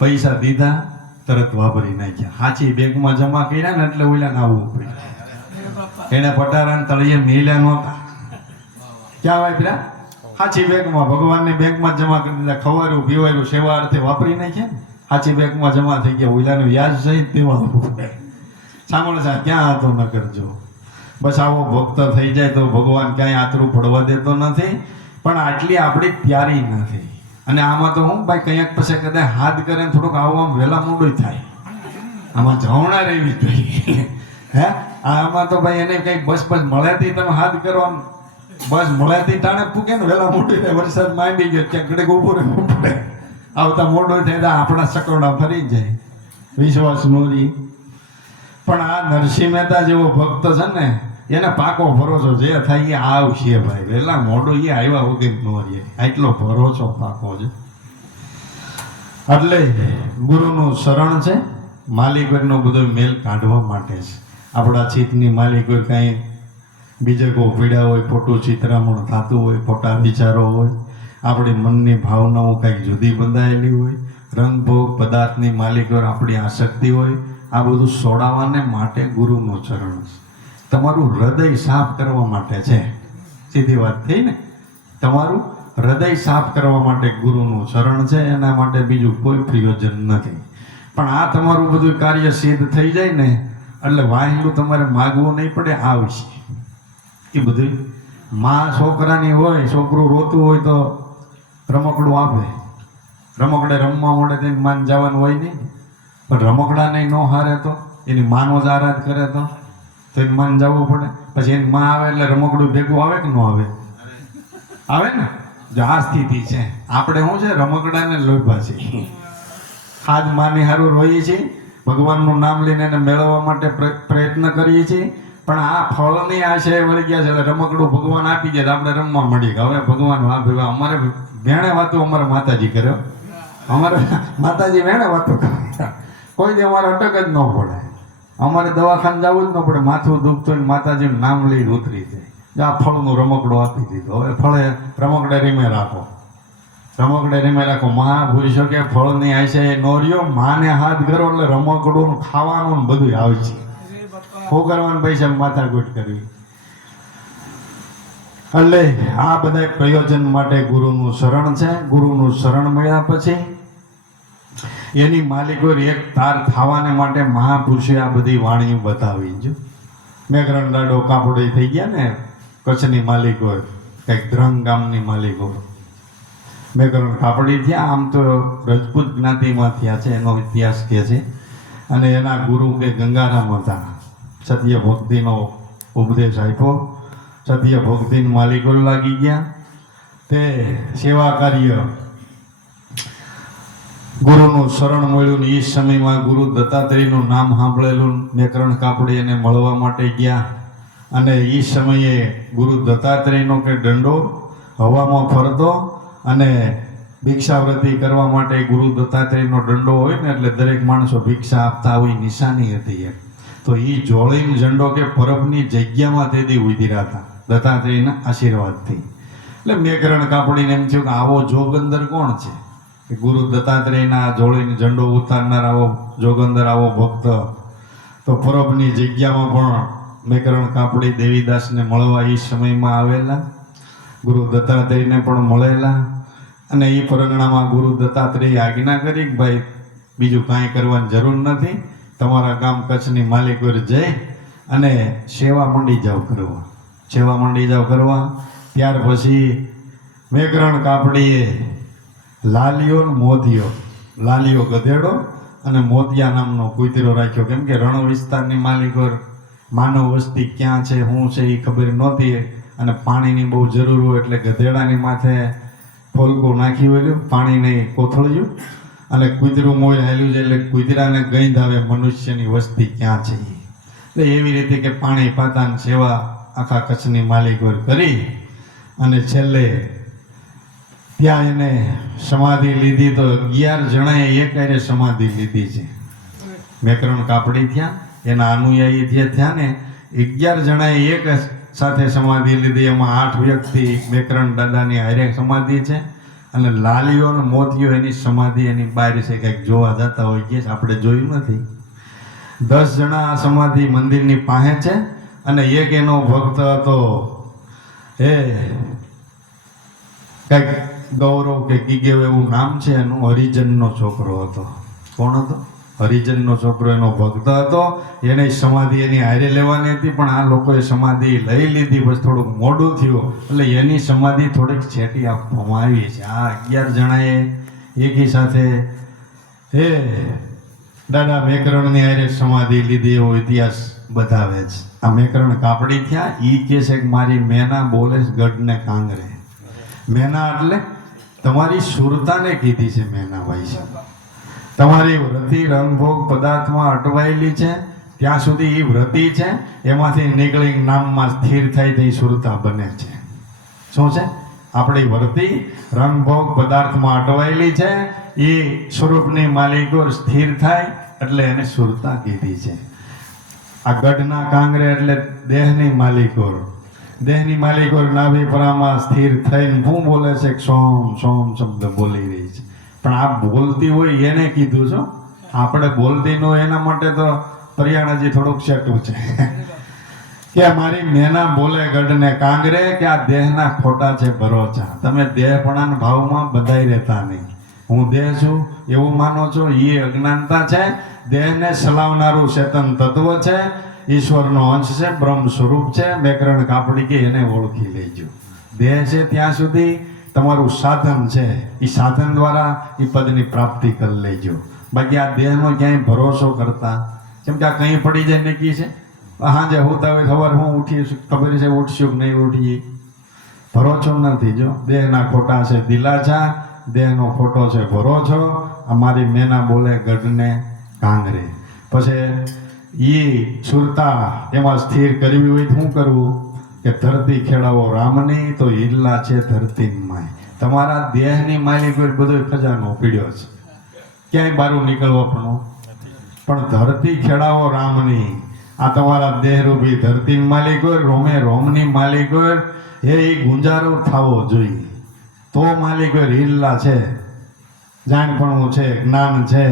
પૈસા દીધા તરત વાપરી નાખ્યા. સાચી બેંકમાં જમા કર્યા ને એટલે ઓલા આવવું પડ્યું. એને પટારાને તળિયે મેલ્યા નહોતા, ક્યાં વાપર્યા? સાચી બેંકમાં, ભગવાનની બેંકમાં જમા કરી દીધા. ખવાયું પીવાયું સેવા અર્થે વાપરી નાખ્યા. સાચી બેંકમાં જમા થઈ ગયા. ઓલાનું વ્યાજ સહિત દેવા આવવું પડે. સાંભળસા ક્યાં હતો ન કરજો. બસ આવો ભક્ત થઈ જાય તો ભગવાન ક્યાંય આતરું પડવા દેતો નથી. પણ આટલી આપણી તૈયારી નથી. અને આમાં તો હું ભાઈ કંઈક પછી કદાચ હાથ કરે ને થોડુંક આવું વહેલા મોડું થાય. આમાં જવણા રહેવી જોઈએ. હે આમાં તો ભાઈ એને કંઈક બસ મળેથી તમે હાથ કરો, બસ મળેથી ટાણે પૂકે ને વહેલા મોડું થાય. વરસાદ માંડી ગયો ક્યાંક ઘડીક ઊભું રહેવું પડે. આવતા મોડું થાય તો આપણા સકરડા ફરી જાય. વિશ્વાસ નોરી. પણ આ નરસિંહ મહેતા જેવો ભક્ત છે ને એને પાકો ભરોસો જે થાય એ આવશે ભાઈ. વહેલા મોડો એ આવ્યા વગર ન રહે, આટલો ભરોસો પાકો છે. એટલે ગુરુનું શરણ છે, માલિકોનો બધો મેલ કાઢવા માટે છે. આપણા ચિત્તની માલિકો કાંઈ બીજે કોઈ પીડા હોય, ખોટું ચિત્રામણ થતું હોય, ખોટા વિચારો હોય, આપણી મનની ભાવનાઓ કંઈક જુદી બંધાયેલી હોય, રંગભોગ પદાર્થની માલિકો આપણી આસક્તિ હોય, આ બધું છોડાવવાને માટે ગુરુનું ચરણ છે. તમારું હૃદય સાફ કરવા માટે છે. સીધી વાત થઈ ને? તમારું હૃદય સાફ કરવા માટે ગુરુનું શરણ છે. એના માટે બીજું કોઈ પ્રયોજન નથી. પણ આ તમારું બધું કાર્ય સિદ્ધ થઈ જાય ને એટલે વાહેલું તમારે માગવું નહીં પડે, આવશે. એ બધું માં છોકરાની હોય, છોકરું રોતું હોય તો રમકડું આપે. રમકડે રમવા મળે તો એની માન જવાનું હોય નહીં. પણ રમકડાને ન હારે તો એની માનો જ આરાધ કરે તો એની માન જવું પડે. પછી એની માં આવે એટલે રમકડું ભેગું આવે કે ન આવે? આવે ને. જો આ સ્થિતિ છે. આપણે શું છે? રમકડાને લોભા છે. આજ માની હારું રોઈએ છીએ, ભગવાનનું નામ લઈને એને મેળવવા માટે પ્રયત્ન કરીએ છીએ. પણ આ ફળની આશય વળી ગયા છે એટલે રમકડું ભગવાન આપી ગયા આપણે રમવા મળી ગયા. હવે ભગવાન અમારે વેણે વાતો અમારે માતાજી કર્યો, અમારે માતાજી વેણે વાતો કરે. કોઈ દી અમારે અટક જ ન પડે. અમારે દવાખાને જવું જ ન પડે. માથું દુખતું હોય માતાજીનું નામ લઈને ઉતરી જાય. આ ફળનું રમકડું આપી દીધું. હવે ફળે રમકડે રીમે રાખો, રમકડે રીમે રાખો. માં ભૂલી શકે ફળની આશય ન રહ્યો. માને હાથ કરો એટલે રમકડું ખાવાનું બધું આવશે. શું કરવાનું? પૈસા માથાકૂટ કરવી. એટલે આ બધા પ્રયોજન માટે ગુરુનું શરણ છે. ગુરુનું શરણ મળ્યા પછી એની માલિકો એક તાર થવાને માટે મહાપુરુષે આ બધી વાણીઓ બતાવી. જો મેઘરણ દાડો કાપડી થઈ ગયા ને કચ્છની માલિકો, કંઈક ધ્રંગ ગામની માલિકો મેઘરણ કાપડી થયા. આમ તો રજપૂત જ્ઞાતિમાં થયા છે, એનો ઇતિહાસ કહે છે. અને એના ગુરુ કે ગંગારામ હતા, સત્ય ભક્તિનો ઉપદેશ આપ્યો. સત્ય ભક્તિન માલિકો લાગી ગયા. તે સેવા કાર્ય ગુરુનું શરણ મળ્યું ને એ સમયમાં ગુરુ દત્તાત્રેયનું નામ સાંભળેલું. મેકરણ કાપડી એને મળવા માટે ગયા અને એ સમયે ગુરુ દત્તાત્રેયનો કે દંડો હવામાં ફરતો અને ભિક્ષાવૃત્તિ કરવા માટે ગુરુ દત્તાત્રેયનો દંડો હોય ને એટલે દરેક માણસો ભિક્ષા આપતા હોય નિશાની હતી એ. તો એ જોડીને ઝંડો કે પરબની જગ્યામાં તેથી ઉભી રહ્યા દત્તાત્રેયના આશીર્વાદથી. એટલે મેકરણ કાપડીને એમ થયું કે આવો જોગંદર કોણ છે કે ગુરુ દત્તાત્રેયના જોડીને ઝંડો ઉતારનાર આવો જોગંદર, આવો ભક્ત. તો પરબની જગ્યામાં પણ મેકરણ કાપડી દેવીદાસને મળવા એ સમયમાં આવેલા, ગુરુ દત્તાત્રેયને પણ મળેલા. અને એ પરગણામાં ગુરુ દત્તાત્રેય આજ્ઞા કરી કે ભાઈ બીજું કાંઈ કરવાની જરૂર નથી, તમારા ગામ કચ્છની માલિકોર જઈ અને સેવા મંડી જાઓ કરવા, સેવા મંડી જાઓ કરવા. ત્યાર પછી મેકરણ કાપડીએ લાલિયો ને મોતિયો, લાલિયો ગધેડો અને મોતિયા નામનો કૂતરો રાખ્યો. કેમ કે રણ વિસ્તારની માલિકોર માનવ વસ્તી ક્યાં છે શું છે એ ખબર નહોતી અને પાણીની બહુ જરૂર હોય એટલે ગધેડાની માથે ફોલકું નાખી હોય, પાણીને કોથળ્યું અને કૂતરું મોય હાલ્યું છે એટલે કૂતરાને ગંધ આવે મનુષ્યની વસ્તી ક્યાં છે. એટલે એવી રીતે કે પાણી પાતાની સેવા આખા કચ્છની માલિકો કરી અને છેલ્લે ત્યાં એને સમાધિ લીધી. તો 11 જણાએ એક સમાધિ લીધી છે. મેકરણ કાપડી થયા, એના અનુયાયી જે થયા ને 11 જણાએ એક સાથે સમાધિ લીધી. એમાં 8 વ્યક્તિ મેકરણ દાદાની હારે સમાધિ છે અને લાલીઓ અને મોતીઓ એની સમાધિ એની બહાર છે. કંઈક જોવા જતા હોય કે આપણે જોયું નથી. 10 જણા સમાધિ મંદિરની પાસે છે અને એક એનો ભક્ત હતો એ કંઈક ગૌરવ કે ગીગેવ એવું નામ છે એનું, હરિજનનો છોકરો હતો. કોણ હતો? હરિજનનો છોકરો એનો ભક્ત હતો. એને સમાધિ એની હારે લેવાની હતી પણ આ લોકોએ સમાધિ લઈ લીધી. બસ થોડુંક મોડું થયું એટલે એની સમાધિ થોડીક છેટી આપવામાં આવી છે. આ 11 જણાએ એકી સાથે હે દાદા મેકરણની હારે સમાધિ લીધી એવો ઇતિહાસ બતાવે છે. આ મેકરણ કાપડી થયા એ કહે છે કે મારી મેના બોલે ગઢને કાંગરે. મેના એટલે તમારી સુરતાને કીધી છે મેના ભાઈ સાહેબ. તમારી વ્રતિ રંગભોગ પદાર્થમાં અટવાયેલી છે ત્યાં સુધી એ વ્રતિ છે, એમાંથી નીકળી નામમાં સ્થિર થાય તો એ સુરતા બને છે. શું છે? આપણી વ્રતિ રંગભોગ પદાર્થમાં અટવાયેલી છે, એ સ્વરૂપની માલિકો સ્થિર થાય એટલે એને સુરતા કીધી છે. આ ગઢના કાંગરે એટલે દેહની માલિકો, દેહની માલિકો નાભિપરામાં સ્થિર થઈને શું બોલે છે? સોમ સોમ શબ્દ બોલી રહી છે. પણ આ બોલતી હોય એને કીધું છો, આપણે બોલતી ન હોય એના માટે તો પર્યાણાજી થોડુંક સેટું છે કે મારી મેના બોલે ગઢને કાંગરે કે આ દેહના ખોટા છે ભરોચા. તમે દેહપણાના ભાવમાં બધાય રહેતા નહીં. હું દેહ છું એવું માનો છો એ અજ્ઞાનતા છે. દેહને સલાવનારું ચેતન તત્વ છે, ઈશ્વરનો અંશ છે, બ્રહ્મ સ્વરૂપ છે. મેકરણ કાપડી કે એને ઓળખી લેજો. દેહ છે ત્યાં સુધી તમારું સાધન છે, એ સાધન દ્વારા એ પદની પ્રાપ્તિ કરી લેજો. બાકી આ દેહનો ક્યાંય ભરોસો કરતા, કેમ કે આ કંઈ પડી જાય નક્કી છે. હાજે હોતા હોય ખબર હું ઉઠી ખબર છે ઉઠશું કે નહીં ઉઠીએ, ભરોસો નથી. જો દેહના ખોટા છે દિલાચા, દેહનો ખોટો છે ભરોસો. અમારી મેના બોલે ગઢને કાંગરે. પછી એ સુરતા એમાં સ્થિર કરવી હોય તો શું કરવું કે ધરતી ખેડાવો રામની તો હિલ્લા છે ધરતીમાં. તમારા દેહની માલિક બધો ખજાનો પીડ્યો છે, ક્યાંય બારું નીકળવો પણ ધરતી ખેડાવો રામની. આ તમારા દેહરૂપી ધરતી માલિક હોય, રોમે રોમની માલિક હોય, એ ગુંજારો થવો જોઈએ તો માલિક હોય. હિલ્લા છે, જાણપણું છે, જ્ઞાન છે,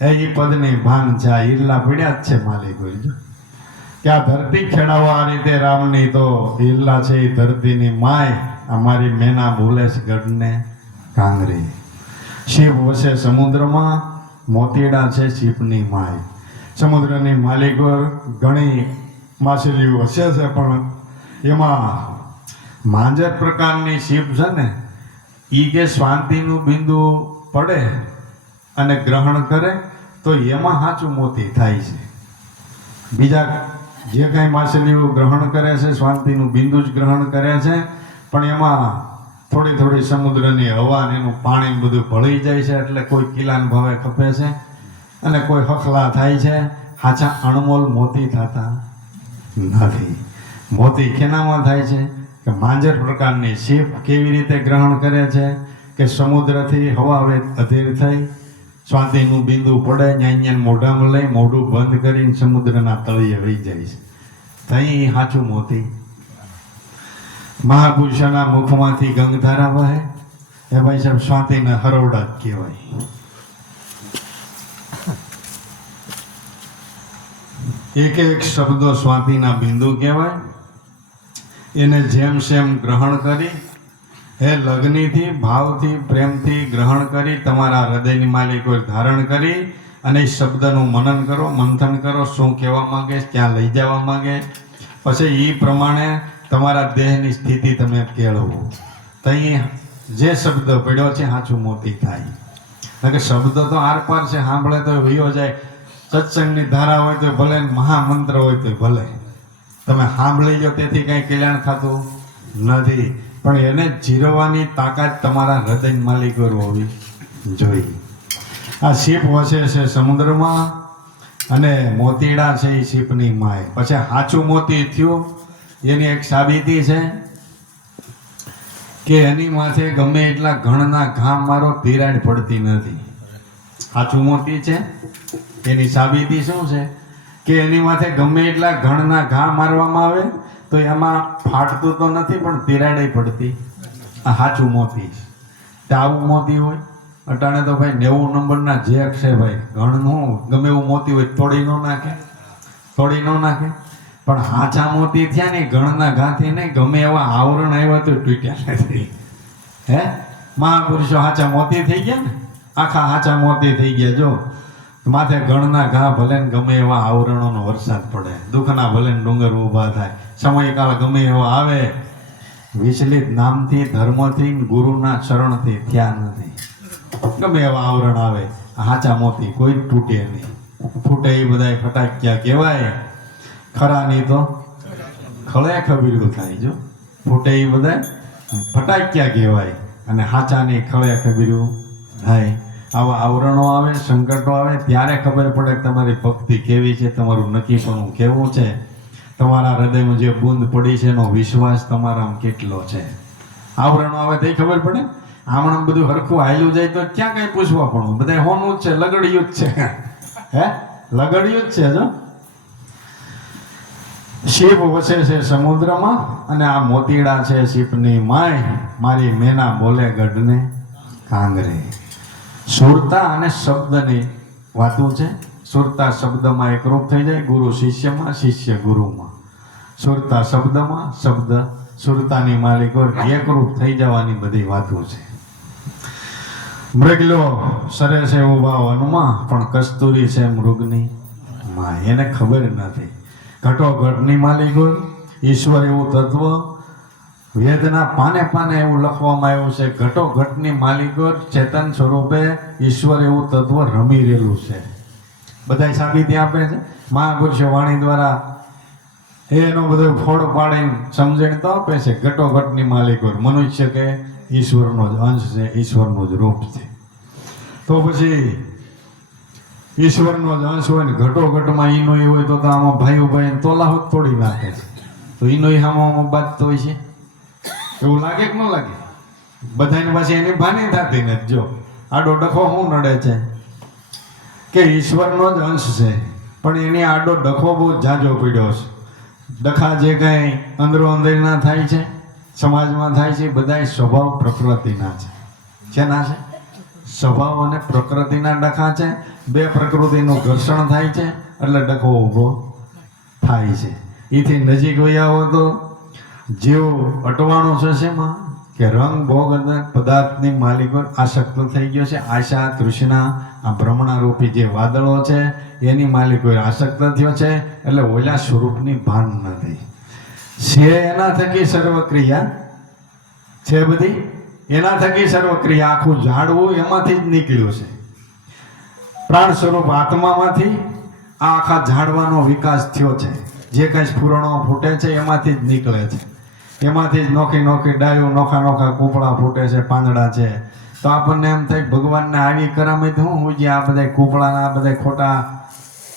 એ પદની ભાન છે. આ હિલ્લા પીડ્યા જ છે માલિક હોય. કે આ ધરતી ખેડાવો આ રીતે રામની તો હિલ્લા છે એ ધરતીની માય. અમારી મેના ભૂલે ગઢને કાંગરી. શિવ વસે સમુદ્રમાં, મોતીડા છે શિવની માય. સમુદ્રની માલિકો ઘણી માછલીઓ વસે છે પણ એમાં માંજર પ્રકારની શિવ છે ને એ કે શાંતિનું બિંદુ પડે અને ગ્રહણ કરે તો એમાં સાચું મોતી થાય છે. બીજા જે કાંઈ માછલીઓ ગ્રહણ કરે છે શાંતિનું બિંદુ જ ગ્રહણ કરે છે, પણ એમાં થોડી થોડી સમુદ્રની હવા ને એનું પાણી બધું ભળી જાય છે, એટલે કોઈ કિલાન ભાવે ખપે છે અને કોઈ હખલા થાય છે. હાચા અણમોલ મોતી થતા નથી. મોતી કેનામાં થાય છે કે માંજર પ્રકારની શીપ કેવી રીતે ગ્રહણ કરે છે કે સમુદ્રથી હવા અધીર થઈ સ્વાતિનું બિંદુ પડે ત્યાં મોઢામાં લઈ મોઢું બંધ કરીને સમુદ્રના તળિયે વહી જાય છે. તઈ સાચું મોતી. મહાપુરુષોના મુખમાંથી ગંગધારા વહે એ ભાઈ સાહેબ સ્વાતિના હરોડા જ કહેવાય. એક એક શબ્દો સ્વાતિના બિંદુ કહેવાય. એને જેમ સેમ ગ્રહણ કરી હે લગ્નથી ભાવથી પ્રેમથી ગ્રહણ કરી તમારા હૃદયની માલિકો ધારણ કરી અને એ શબ્દનું મનન કરો, મંથન કરો, શું કહેવા માંગે, ક્યાં લઈ જવા માંગે, પછી એ પ્રમાણે તમારા દેહની સ્થિતિ તમે કેળવો. તઈ જે શબ્દ પડ્યો છે સાચું મોતી થાય. કારણ કે શબ્દ તો આરપાર છે, સાંભળે તો વયો જાય. સત્સંગની ધારા હોય તો ભલે, મહામંત્ર હોય તો ભલે, તમે સાંભળી લો તેથી કંઈ કલ્યાણ થતું નથી. પણ એને જીરવાની તાકાત તમારા હૃદય માલિકો હોવી જોઈએ. આ શીપ વસે છે સમુદ્રમાં અને મોતીડા છે એ શીપની માય. પછી સાચું મોતી થયું એની એક સાબિતી છે કે એની માથે ગમે એટલા ઘણના ઘા મારો તિરાડ પડતી નથી. સાચું મોતી છે એની સાબિતી શું છે કે એની માથે ગમે એટલા ઘણના ઘા મારવામાં આવે તો એમાં ફાટતું તો નથી પણ તિરાડે પડતી. આ સાચું મોતી છે. આવું મોતી હોય અટાણે તો ભાઈ 90 નંબરના જેક છે ભાઈ. ઘણનું ગમે એવું મોતી હોય તોડી ન નાખે, તોડી ન નાખે. પણ હાચા મોતી થયા ને ઘણના ઘાથી નહીં, ગમે એવા આવરણ આવ્યા તો તૂટ્યા નથી. હે મહાપુરુષો હાચા મોતી થઈ ગયા ને, આખા હાચા મોતી થઈ ગયા. જો માથે ગણના ઘા ભલે ને ગમે એવા આવરણોનો વરસાદ પડે, દુઃખના ભલે ને ડુંગર ઊભા થાય, સમયકાળ ગમે એવો આવે, વિચલિત નામથી ધર્મથી ગુરુના શરણથી થયા નથી. ગમે એવા આવરણ આવે, હાચા મોતી કોઈ તૂટે નહીં. ફૂટે એ બધા ફટાક્યા કહેવાય, ખરાની તો ખળે ખબીરું થાય. જો ફૂટે એ બધા ફટાક્યા કહેવાય અને હાચાની ખળે ખબીરું થાય. આવા આવરણો આવે, સંકટો આવે ત્યારે ખબર પડે કે તમારી ભક્તિ કેવી છે, તમારું નક્કીપણું કેવું છે, તમારા હૃદયમાં જે બૂંદ પડી છે એનો વિશ્વાસ તમારામાં કેટલો છે. આવરણો આવે તે ખબર પડે. આમણાં બધું હરખું હાલ્યું જાય તો ક્યાં કઈ પૂછવા પણ બધા હોનું જ છે, લગડિયું જ છે. હે લગડિયું જ છે. જો શીપ વસે છે સમુદ્રમાં અને આ મોતીડા છે શીપની માય. મારી મેના બોલે ગઢને કાંગરે. સુરતા અને શબ્દની વાતું છે. સુરતા શબ્દમાં એકરૂપ થઈ જાય, ગુરુ શિષ્યમાં, શિષ્ય ગુરુમાં. સુરતા શબ્દમાં, શબ્દ સુરતાની માલિકો એકરૂપ થઈ જવાની બધી વાતો છે. મૃગલો સરે છે ઉભા વનમાં પણ કસ્તુરી છે મૃગની માં. એને ખબર નથી ઘટો ઘટની માલિકો ઈશ્વર એવું તત્વ. વેદના પાને પાને એવું લખવામાં આવ્યું છે, ઘટો ઘટની માલિકો ચેતન સ્વરૂપે ઈશ્વર એવું તત્વ રમી રહેલું છે. બધા સાબિતી આપે છે. મહાપુરુષો વાણી દ્વારા એનો બધો ફોડ પાડીને સમજણ તો આપે છે. ઘટો ઘટની માલિકો મનુષ્ય કે ઈશ્વરનો જ અંશ છે, ઈશ્વરનો જ રૂપ છે. તો પછી ઈશ્વરનો જ અંશ હોય ને ઘટો ઘટમાં ઈનો એ હોય તો આમાં ભાઈઓ ભાઈ તોલાહો તોડી નાખે છે. તો ઈનો આમાં બાદ તો હોય છે. એવું લાગે કે ન લાગે? બધાની પાસે એની ભાની થતી નથી. જો આડો ડખો શું નડે છે કે ઈશ્વરનો જ અંશ છે પણ એની આડો ડખો બહુ જાજો પીડ્યો છે. ડખા જે કાંઈ અંદરો અંદરના થાય છે, સમાજમાં થાય છે, બધા સ્વભાવ પ્રકૃતિના છે. શેના છે? સ્વભાવ અને પ્રકૃતિના ડખા છે. બે પ્રકૃતિનું ઘર્ષણ થાય છે એટલે ડખો ઊભો થાય છે. એથી નજીક વયા હો તો જેવો અટવાણો છે શેમાં કે રંગ ભોગ અને પદાર્થની માલિકો આસક્ત થઈ ગયો છે. આશા તૃષ્ણા આ ભ્રમણા રૂપી જે વાદળો છે એની માલિકો આસક્ત થયો છે એટલે ઓલા સ્વરૂપની ભાન નથી. છે એના થકી સર્વક્રિયા છે બધી, એના થકી સર્વક્રિયા. આખું ઝાડવું એમાંથી જ નીકળ્યું છે. પ્રાણ સ્વરૂપ આત્મામાંથી આ આખા ઝાડવાનો વિકાસ થયો છે. જે કાંઈ સ્ફુરણો ફૂટે છે એમાંથી જ નીકળે છે, એમાંથી જ નોખી નોખી ડાળીઓ, નોખા નોખા કૂપળા ફૂટે છે, પાંદડા છે. તો આપણને એમ થાય ભગવાનને આવી કરામત હું જે આ બધા કૂપળાના આ બધા ખોટા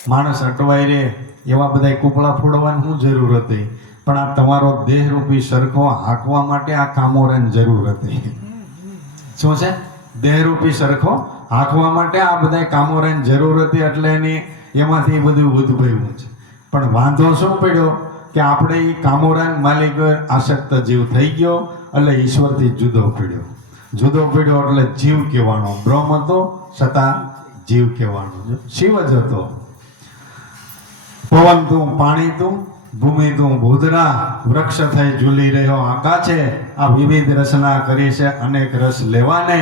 માણસ અટવાઈ રહે એવા બધા કૂપળા ફોડવાની શું જરૂર હતી? પણ આ તમારો દેહરૂપી સરખો હાંકવા માટે આ કામોરાની જરૂર હતી. શું છે? દેહરૂપી સરખો હાંકવા માટે આ બધા કામોરાની જરૂર હતી, એટલે એમાંથી બધું ઉદ્ભવ્યું છે. પણ વાંધો શું પડ્યો કે આપણે એ કામોરાન માલિક આસક્ત જીવ થઈ ગયો, એટલે ઈશ્વરથી જુદો પડ્યો. જુદો પડ્યો એટલે જીવ કહેવાનો, બ્રહ્મ હતો છતાં જીવ કહેવાનો, શિવ જ હતો. પવન તું, પાણી તું, ભૂમિ તું, ભૂદરા, વૃક્ષ થઈ ઝૂલી રહ્યો આકાશે, આ વિવિધ રચના કરી છે અનેક રસ લેવાને,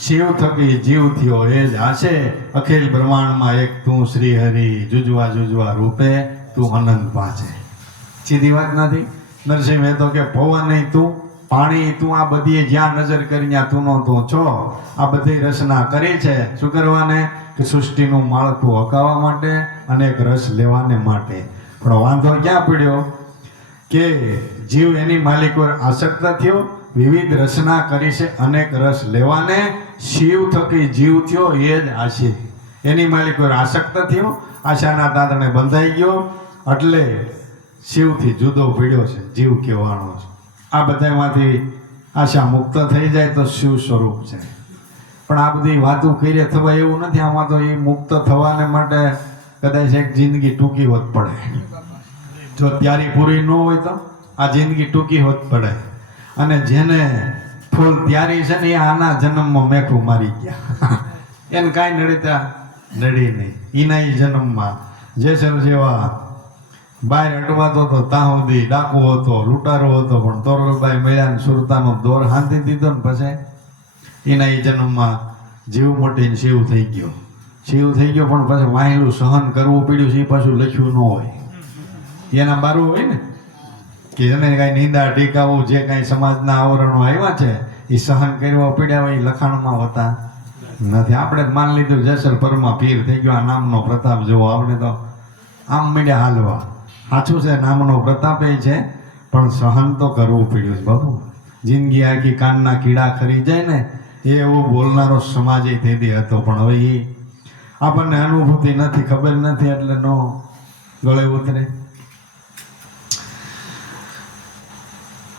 શિવ થકી જીવ થયો એ જ આશે, અખિલ બ્રહ્માંડમાં એક તું શ્રી હરિ, જુજવા જુજવા રૂપે તું અનંત પાછે. સીધી વાત નથી? નરસિંહ મહેતો કે પવન નહીં તું, પાણી તું, આ બધી જ્યાં નજર કરી ત્યાં તું તું છો. આ બધી રચના કરી છે શું કરવાને? કે સૃષ્ટિનું માળખું હકાવવા માટે, અનેક રસ લેવાને માટે. પણ વાંધો ક્યાં પડ્યો કે જીવ એની માલિક પર આસક્ત થયો, વિવિધ રચના કરી છે અનેક રસ લેવાને, શિવ થકી જીવ થયો એ જ આશી. એની માલિક પર આસક્ત થયો, આશાના તાંતણે બંધાઈ ગયો, એટલે શિવથી જુદો પડ્યો છે, જીવ કહેવાનો છે. આ બધામાંથી આશા મુક્ત થઈ જાય તો શિવ સ્વરૂપ છે. પણ આ બધી વાતો કરીએ થવા એવું નથી. આમાં તો એ મુક્ત થવાને માટે કદાચ એક જિંદગી ટૂંકી હોત પડે. જો તૈયારી પૂરી ન હોય તો આ જિંદગી ટૂંકી હોત પડે. અને જેને ફૂલ તૈયારી છે ને એ આના જન્મમાં મેઠું મારી ગયા. એને કાંઈ નડતા નડી નહીં. એના એ જન્મમાં જેસર જેવા બહાર અટવાતો હતો ત્યાં સુધી ડાકુ હતો, લૂંટારો હતો, પણ તોરલબાઈ મળ્યા ને સુરતાનો દોર હાંધી દીધો ને પછી એના એ જન્મમાં જીવ મોટીને શિવ થઈ ગયો. શિવ થઈ ગયો પણ પછી વાહેલું સહન કરવું પડ્યું છે. એ પાછું લખ્યું ન હોય, એના બારું હોય ને કે એને કાંઈ નિંદા ટીકાવું, જે કાંઈ સમાજના આવરણો આવ્યા છે એ સહન કરવા પડ્યા હોય, એ લખાણમાં હોતા નથી. આપણે માન લીધું જેસલ પરમાં પીર થઈ ગયો, આ નામનો પ્રતાપ જોવો. આપણે તો આમ મીડ્યા હાલવા. સાચું છે, નામનો પ્રતાપ એ છે, પણ સહન તો કરવું પડ્યું છે બાપુ. જિંદગી આખી કાનના કીડા ખરી જાય ને એ એવો બોલનારો સમાજ એ તેથી હતો. પણ હવે એ આપણને અનુભૂતિ નથી, ખબર નથી, એટલે નો ગળે ઉતરે.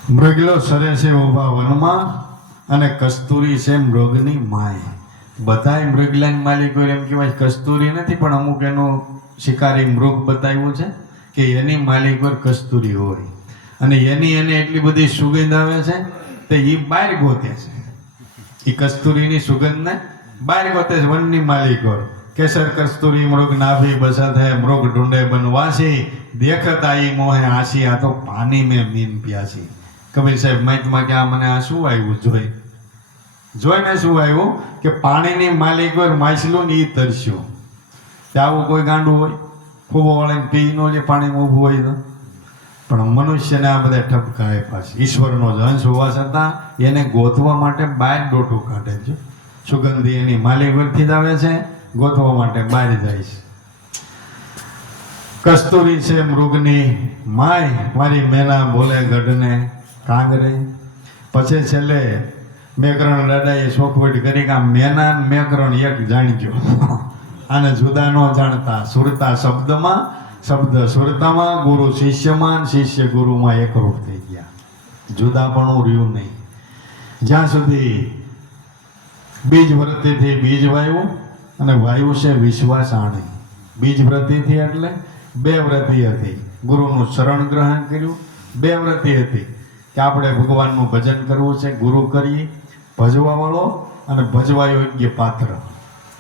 મૃગલો સરે છે ઉભા વનમાં, અને કસ્તુરી છે મૃગની માય. બધાય મૃગલાન માલિકો એમ કહેવાય કસ્તુરી નથી, પણ અમુક એનું શિકારી મૃગ બતાવ્યું છે કે એની માલિક પર કસ્તુરી હોય, અને એને એટલી બધી સુગંધ આવે છે તે એ બહાર ગોતે છે. એ કસ્તુરીની સુગંધને બહાર ગોતે છે વનની માલિકો. કેસર કસ્તુરી મૃગ નાભી બસત હૈ, મૃગ ઢૂંઢે બનવાસી, દેખતા ઈ મોહે આસી, આ તો પાણી મેં મીન પ્યાસી. કબીર સાહેબ માહિતમાં કે આ મને આ શું આવ્યું જોઈને શું આવ્યું કે પાણીની માલિક પર માછલું ને એ તરસ્યું. આવું કોઈ ગાંડું હોય ફૂબો વાળીને પી નો લે, પાણીમાં ઊભું હોય તો. પણ મનુષ્યને આ બધા ઠપકા આપ્યા છે. ઈશ્વરનો જ અંશ હોવા છતાં એને ગોતવા માટે બહાર ડોટું કાઢે છે. સુગંધી એની માલિક પરથી જ આવે છે, ગોતવા માટે બહાર જાય છે. કસ્તુરી છે મૃગની માય, મારી મેના બોલે ગઢને કાંગરે. પછી છેલ્લે મેકરણ દાદાએ ચોખવટ કરી કે આ મેના મેકરણ એક જાણજો, આને જુદા ન જાણતા. સુરતા શબ્દમાં, શબ્દ સુરતામાં, ગુરુ શિષ્યમાં, શિષ્ય ગુરુમાં એકરૂપ થઈ ગયા. જુદાપણું રહ્યું નહીં. જ્યાં સુધી બીજ વ્રતિથી બીજ વાવ્યું, અને વાયુ છે વિશ્વાસ આણી. બીજ વ્રતિથી એટલે બે વ્રતિ હતી. ગુરુનું શરણ ગ્રહણ કર્યું. બે વ્રતિ હતી કે આપણે ભગવાનનું ભજન કરવું છે, ગુરુ કરીએ, ભજવા વાળો અને ભજવા યોગ્ય પાત્ર.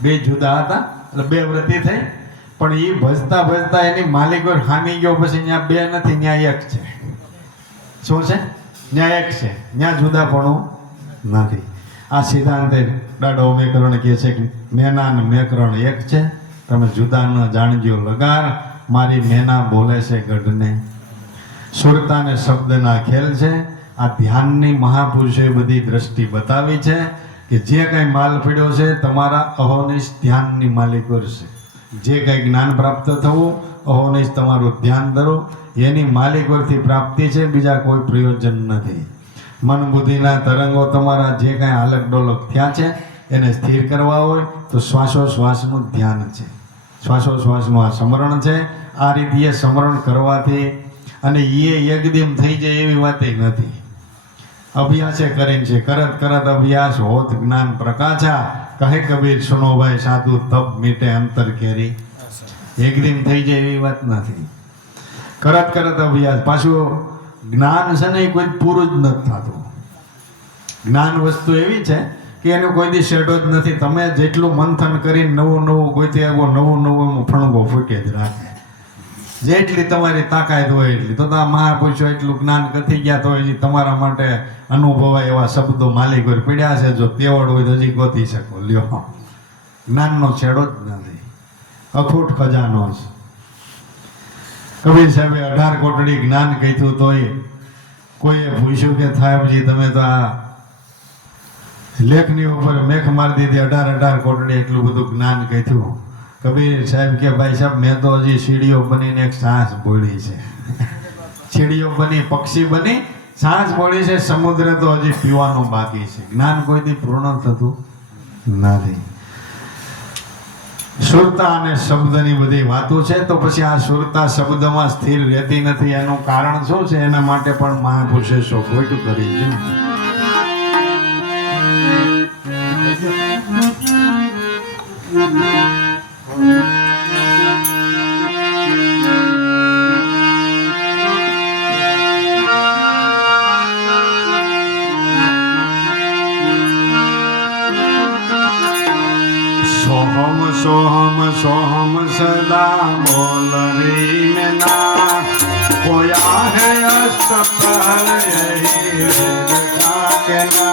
બે જુદા હતા એટલે બે વ્રતિ થઈ. પણ એ ભજતા ભજતા એની માલિકો હામી ગયો, પછી ત્યાં બે નથી, ત્યાં એક છે. શું છે? ત્યાં એક છે, ત્યાં જુદાપણું નથી. આ સિદ્ધાંતે દાડો મેકરણ કહે છે કે મેના ને મેકરણ એક છે, તમે જુદા ન જાણજો લગાર, મારી મેના બોલે છે ગઢને. સુરતા ને શબ્દના ખેલ છે. આ ધ્યાનની મહાપુરુષોએ બધી દ્રષ્ટિ બતાવી છે કે જે કાંઈ માલ પડ્યો છે તમારા અહોનિશ ધ્યાનની માલિકો છે. જે કાંઈ જ્ઞાન પ્રાપ્ત થવું, અહોનિશ તમારું ધ્યાન ધરો, એની માલિકોથી પ્રાપ્તિ છે, બીજા કોઈ પ્રયોજન નથી. મન બુદ્ધિના તરંગો તમારા જે કાંઈ હાલક ડોલક થયા છે એને સ્થિર કરવા હોય તો શ્વાસોશ્વાસનું ધ્યાન છે, શ્વાસોશ્વાસનું આ સ્મરણ છે. આ રીતે સ્મરણ કરવાથી અને એ એકદમ થઈ જાય એવી વાત નથી. અભ્યાસે કરીને છે, કરત કરત અભ્યાસ હોત જ્ઞાન પ્રકાશા, કહે કબીર સુનો ભાઈ સાધુ તપ મીટે અંતર કેરી. એકદમ થઈ જાય એવી વાત નથી. કરત કરત અભ્યાસ. પાછું જ્ઞાન છે ને એ કોઈ પૂરું જ નથી થતું. જ્ઞાન વસ્તુ એવી છે કે એનો કોઈ દી શેડો જ નથી. તમે જેટલું મંથન કરીને નવું નવું કોઈ એવો નવું નવું ફણગો ફૂટે જ રાખે. જેટલી તમારી તાકાત હોય એટલી. તો મહાપુરુષો એટલું જ્ઞાન કથી ગયા તો હજી તમારા માટે અનુભવાય એવા શબ્દો માલિક હોય પડ્યા છે. જો તેવડ હોય તો હજી ગોતી શકો. લ્યો, જ્ઞાનનો છેડો જ નથી, અખૂટ ખજાનો છે. કબીર સાહેબે 18 કોટડી જ્ઞાન કીધું તોય કોઈએ પૂછ્યું કે સાહેબજી તમે તો આ લેખની ઉપર મેખ મારી દીધી, 18 કોટડી એટલું બધું જ્ઞાન કીધું. કબીર સાહેબ કે ભાઈ સાહેબ મેં તો હજી સીડીઓ બનીને એક સાસ બોળી છે. સીડીઓ બની, પક્ષી બની, સાસ બોળી છે. સમુદ્ર તો હજી પીવાનું બાકી છે. જ્ઞાન કોઈથી પૂર્ણ થતું નથી. સુરતા અને શબ્દની બધી વાતો છે. તો પછી આ સુરતા શબ્દમાં સ્થિર રહેતી નથી. એનું કારણ શું છે? એના માટે પણ મહાપુરુષે શોખવટ કરી છે. सोहम सोहम सदा बोल रही में ना खोया है अष्टपहर यही वेद के ना.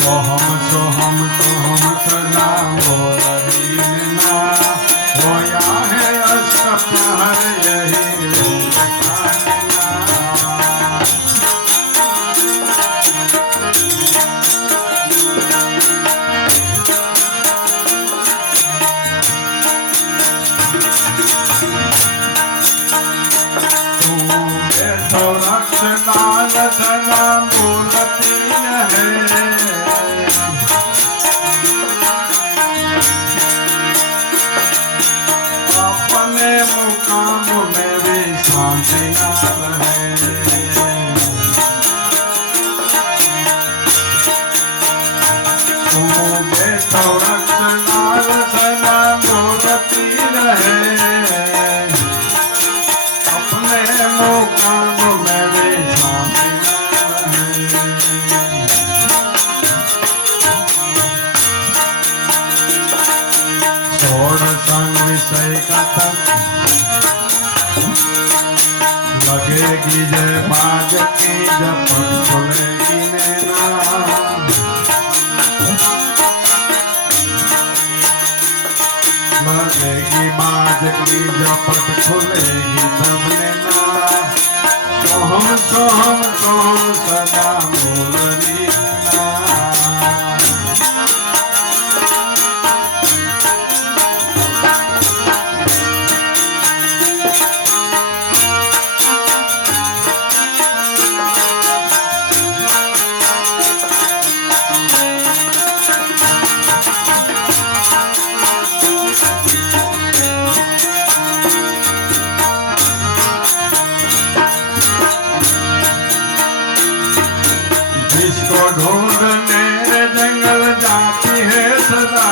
सोहम सोहम सोहम सदा बोल रही में ना खोया है अष्टपहर यही वेद के ना. तो रक्षलाल सदा बोलती है, अपने मुकाम में भी शांति न रहे. तू बैठो रक्षलाल सदा बोलती रहे, अपने मुकाम में भी शांति न रहे. छोड़ संग विषय कथन लगेगी जय बाज की जपन खुलेगी नैना. लगेगी बाज की जपट खुलेगी तब नैना. सोहम सोहम सोहम सदा बोल रही ना. जिसको ढूंढने जंगल जाती है सदा,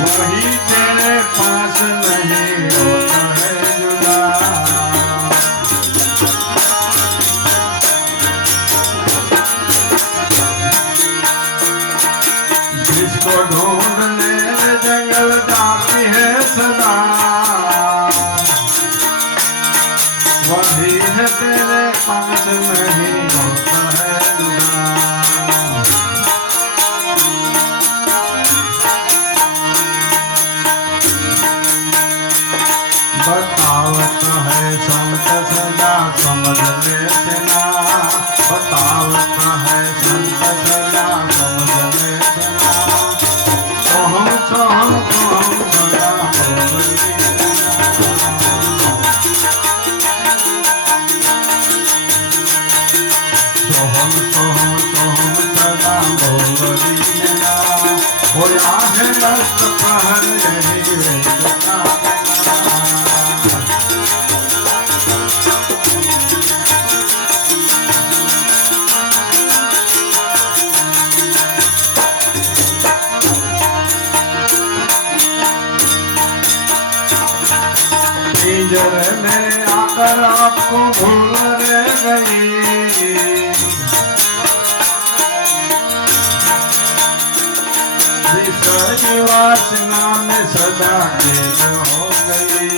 वही तेरे पास नहीं होता है जुदा. जिसको ढूंढने जंगल जाती है सदा, वही है तेरे पास नहीं होता है जुदा. बतावत है संत सदा समझ लेते ना, बतावत है संत सदा समझ लेते ना, सोहम सोहम सोहम सदा बोल सोहम सोहम सोहम सदा बोल लेना, होया है दस्त पहर यही वेदना। पिंजरे में आकर आपको भूल रे गई, विषय वासना में सदा कैद हो गई।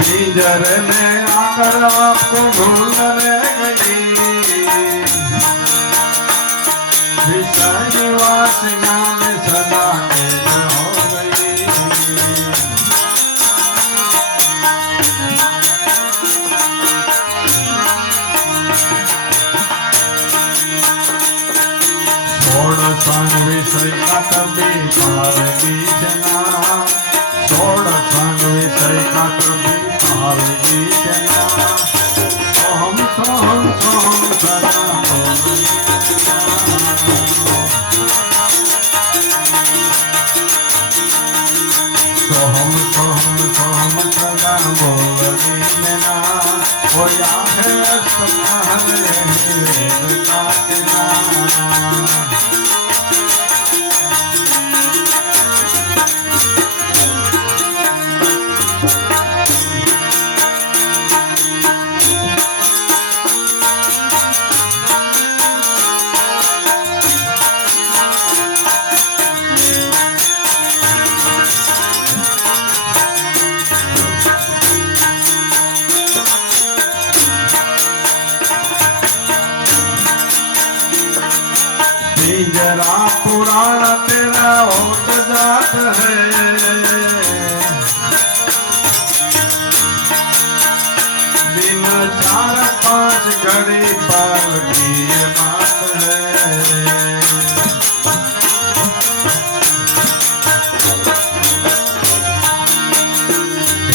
पिंजरे में आकर आपको भूल रे गई, विषय वासना में सदा कैद हो गई। छोड़ संग विषय का कभी पार बीतना, छोड़ संग विषय का कभी पार बीतना, सोहम सोहम सोहम सदा सोहम सोहम सोहम सदा बोल लेना, होया है अष्टप्रहर यही वेद का कहना। पिंजरा पुराण तेरा होत जात है, दिन 4-5 घड़ी पर की ये बात है।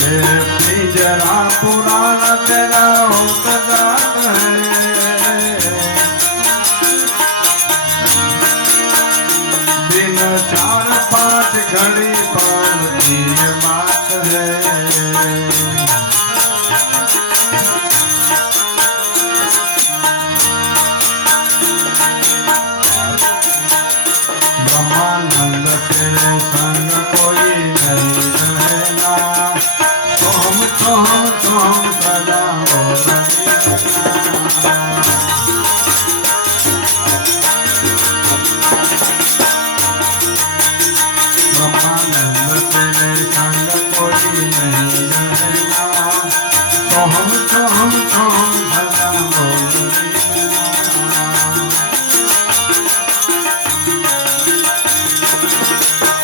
ये पिंजरा पुराण तेरा होत जात है, दिन 4-5 घड़ी पर की ये बात है। ब्रह्मानंद तेरे संग कोई नहीं रहना, सोहम सोहम सोहम सदा बोल लेना। ब्रह्मानंद तेरे संग कोई नहीं रहना, सोहम सोहम सोहम सदा बोल लेना।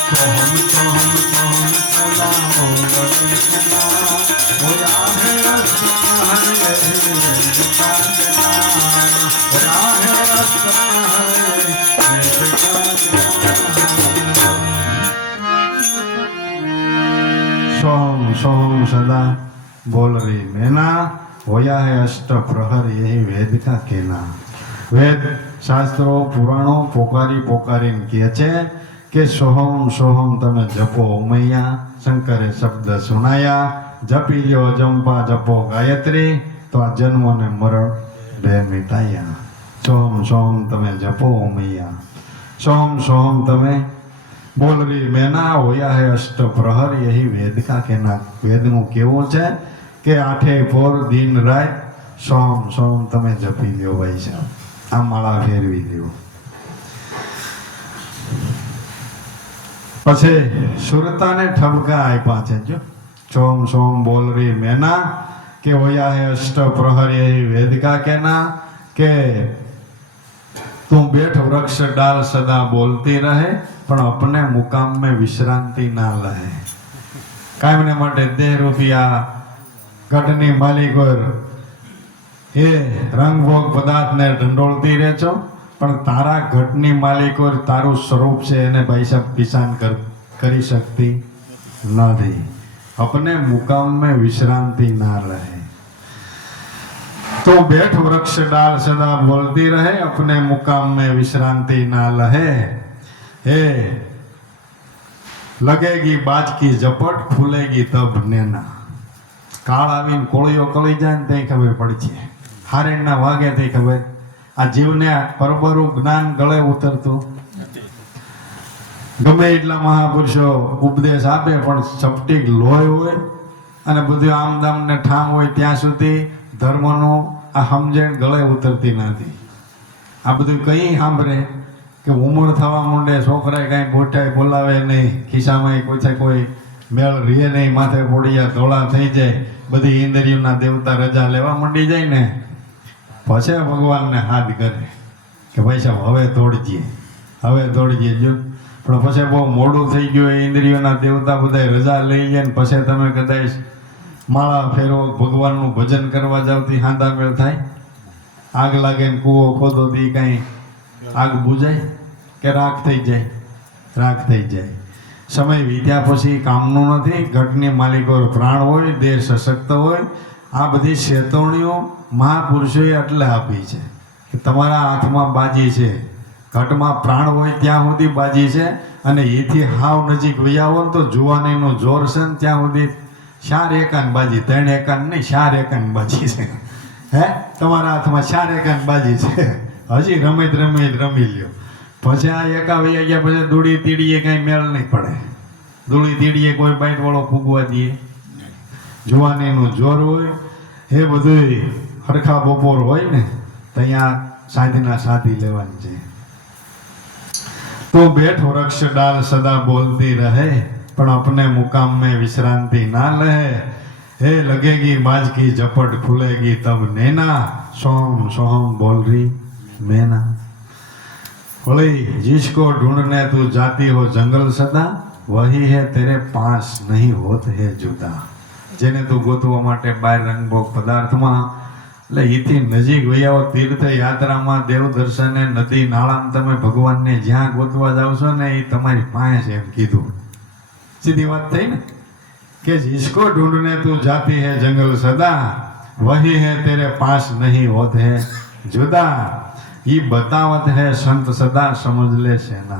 सोहम सोहम सोहम सदा बोल लेना, होया है अष्टप्रहर यही वेद का कहना, होया है अष्टप्रहर यही वेद का कहना। सोहम सोहम सदा बोल रही मैना, होया है अष्ट प्रहर यही वेद का कहना। वेद शास्त्रों पुराणों पोकारी पोकारीने કહે છે કે સોહમ સોહમ તમે જપો ઉમૈયા, શંકરે શબ્દ સુનાયા, જપી લ્યો જંપા જપો ગાયત્રી, તો આ જન્મ ને મરણ બે મિટાયા। સોહમ સોહમ તમે જપો ઉમૈયા, સોહમ સોહમ તમે બોલ રી મેના, હોયા હે અષ્ટ પ્રહર यही वेद का कहना। વેદનું કેવું છે કે 8 પોર દિન રાત સોહમ સોહમ તમે જપી લ્યો ભાઈ સાહેબ, આ માળા ફેરવી લ્યો। પછી સુરતાને ઠપકા આપ્યા છે, જો સોમ સોમ બોલ રી મેના કે હોયા હે અષ્ટ પ્રહર यही वेद का कहना, કે तुम बैठ वृक्ष डाल सदा बोलती रहे पण अपने मुकाम में विश्रांति ना लहे कायम ने माटे देह रूपिया घटनी मालिक और એ રંગભોગ પદાર્થને ઢંઢોળતી રહે છો પણ તારા ઘટની માલિક ઓર તારું સ્વરૂપ છે એને ભાઈ સાહેબ કિસાન કરી શકતી નથી अपने मुकाम में विश्रांति ना रहे तो बैठ वृक्ष डाल सदा बोलती रहे अपने मुकाम में विश्रांति ना लहे हे लगेगी बाज की झपट खुलेगी तब नेना કાળ આવીને કોળીઓ કળી જાય ને તે ખબર પડી છે હારેણના વાગે તે ખબર આ જીવને પરબરું જ્ઞાન ગળે ઉતરતું ગમે એટલા મહાપુરુષો ઉપદેશ આપે પણ ચપટીક લોહી હોય અને બધું આમદામ ને ઠામ હોય ત્યાં સુધી ધર્મનું આ સમજણ ગળે ઉતરતી નથી આ બધું કઈ સાંભળે કે ઉંમર થવા માંડે છોકરાએ કાંઈ ગોઠાય બોલાવે નહીં ખિસ્સામાં કોઈ મેળ રીએ નહીં માથે પોડિયા ધોળા થઈ જાય બધી ઇન્દ્રિયોના દેવતા રજા લેવા માંડી જાય ને પછી ભગવાનને હાથ કરે કે ભાઈ સાહેબ હવે દોડજીએ જો પણ પછી બહુ મોડું થઈ ગયું એ ઇન્દ્રિયોના દેવતા બધા રજા લઈ જાય ને પછી તમે કદાચ માળા ફેરો ભગવાનનું ભજન કરવા જાવથી હાંધા મેળ થાય આગ લાગે ને કૂવો ખોદો દી કાંઈ આગ બુજાય કે રાખ થઈ જાય સમય વીત્યા પછી કામનું નથી ઘટની માલિકો પ્રાણ હોય દેહ સશક્ત હોય આ બધી ચેતવણીઓ મહાપુરુષોએ એટલે આપી છે કે તમારા હાથમાં બાજી છે ઘટમાં પ્રાણ હોય ત્યાં સુધી બાજી છે અને એથી હાવ નજીક વયા હોય તો જુવાનીનું જોર છે ને ત્યાં સુધી 4 એકાન બાજી 3 એકાન નહીં 4 એકાન બાજી છે હે તમારા હાથમાં 4 એકાન બાજી છે હજી રમી લ્યો પછી આ એકા વયા ગયા પછી દૂડી તીડીએ કાંઈ મેળ નહીં પડે દૂડી તીડીએ કોઈ બાઈટ વાળો ફૂગવા દઈએ જુવાનીનું જોર હોય એ બધું હરખા બપોર હોય ને ત્યાં સાધી લેવાની છે तो बैठ वृक्ष डाल सदा बोलती रहे पण अपने मुकाम में विश्रांति ना लहे हे लगेगी बाज की झपट खुलेगी तब नैना सोहम सोहम बोल रही मैना बोली जिसको ढूंढने तू जाती हो जंगल सदा वही है तेरे पास नहीं होत है जुदा जेने तू गोतवा માટે બાર રંગભોગ પદાર્થમાં એટલે એથી નજીક વયાવો તીર્થ યાત્રામાં દેવ દર્શને નદી નાળામાં તમે ભગવાનને જ્યાં ગોતવા જાવ છો ને એ તમારી પાસે એમ કીધું સીધી વાત થઈ ને કે जिसको ढूंढने तू जाती है जंगल सदा वही है तेरे पास नहीं होत है जुदा ये बतावत है संत सदा समझ ले सेना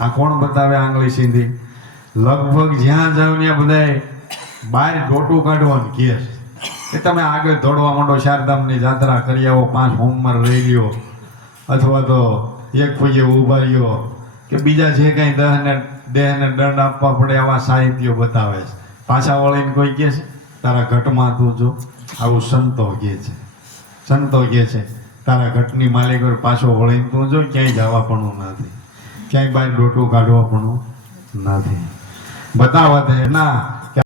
આ કોણ બતાવે આંગળી સીધી લગભગ જ્યાં જાવ ત્યાં બધાય બહાર ડોટું કાઢવાનું કહે કે તમે આગળ દોડવા માંડો ચારધામની જાત્રા કરી આવો 5 હોમમાં રહી લ્યો અથવા તો એક કોઈએ ઊભા રહ્યો કે બીજા જે કાંઈ દેહને દંડ આપવા પડે આવા સાહિત્યો બતાવે છે પાછા વળીને કોઈ કહે છે તારા ઘટમાં તું જો આવું સંતો કહે છે તારા ઘટની માલિક પાછો વળીને તું જો ક્યાંય જવા પણ નથી ક્યાંય બહાર ડોટું કાઢવા પણ નથી બતાવત હે ના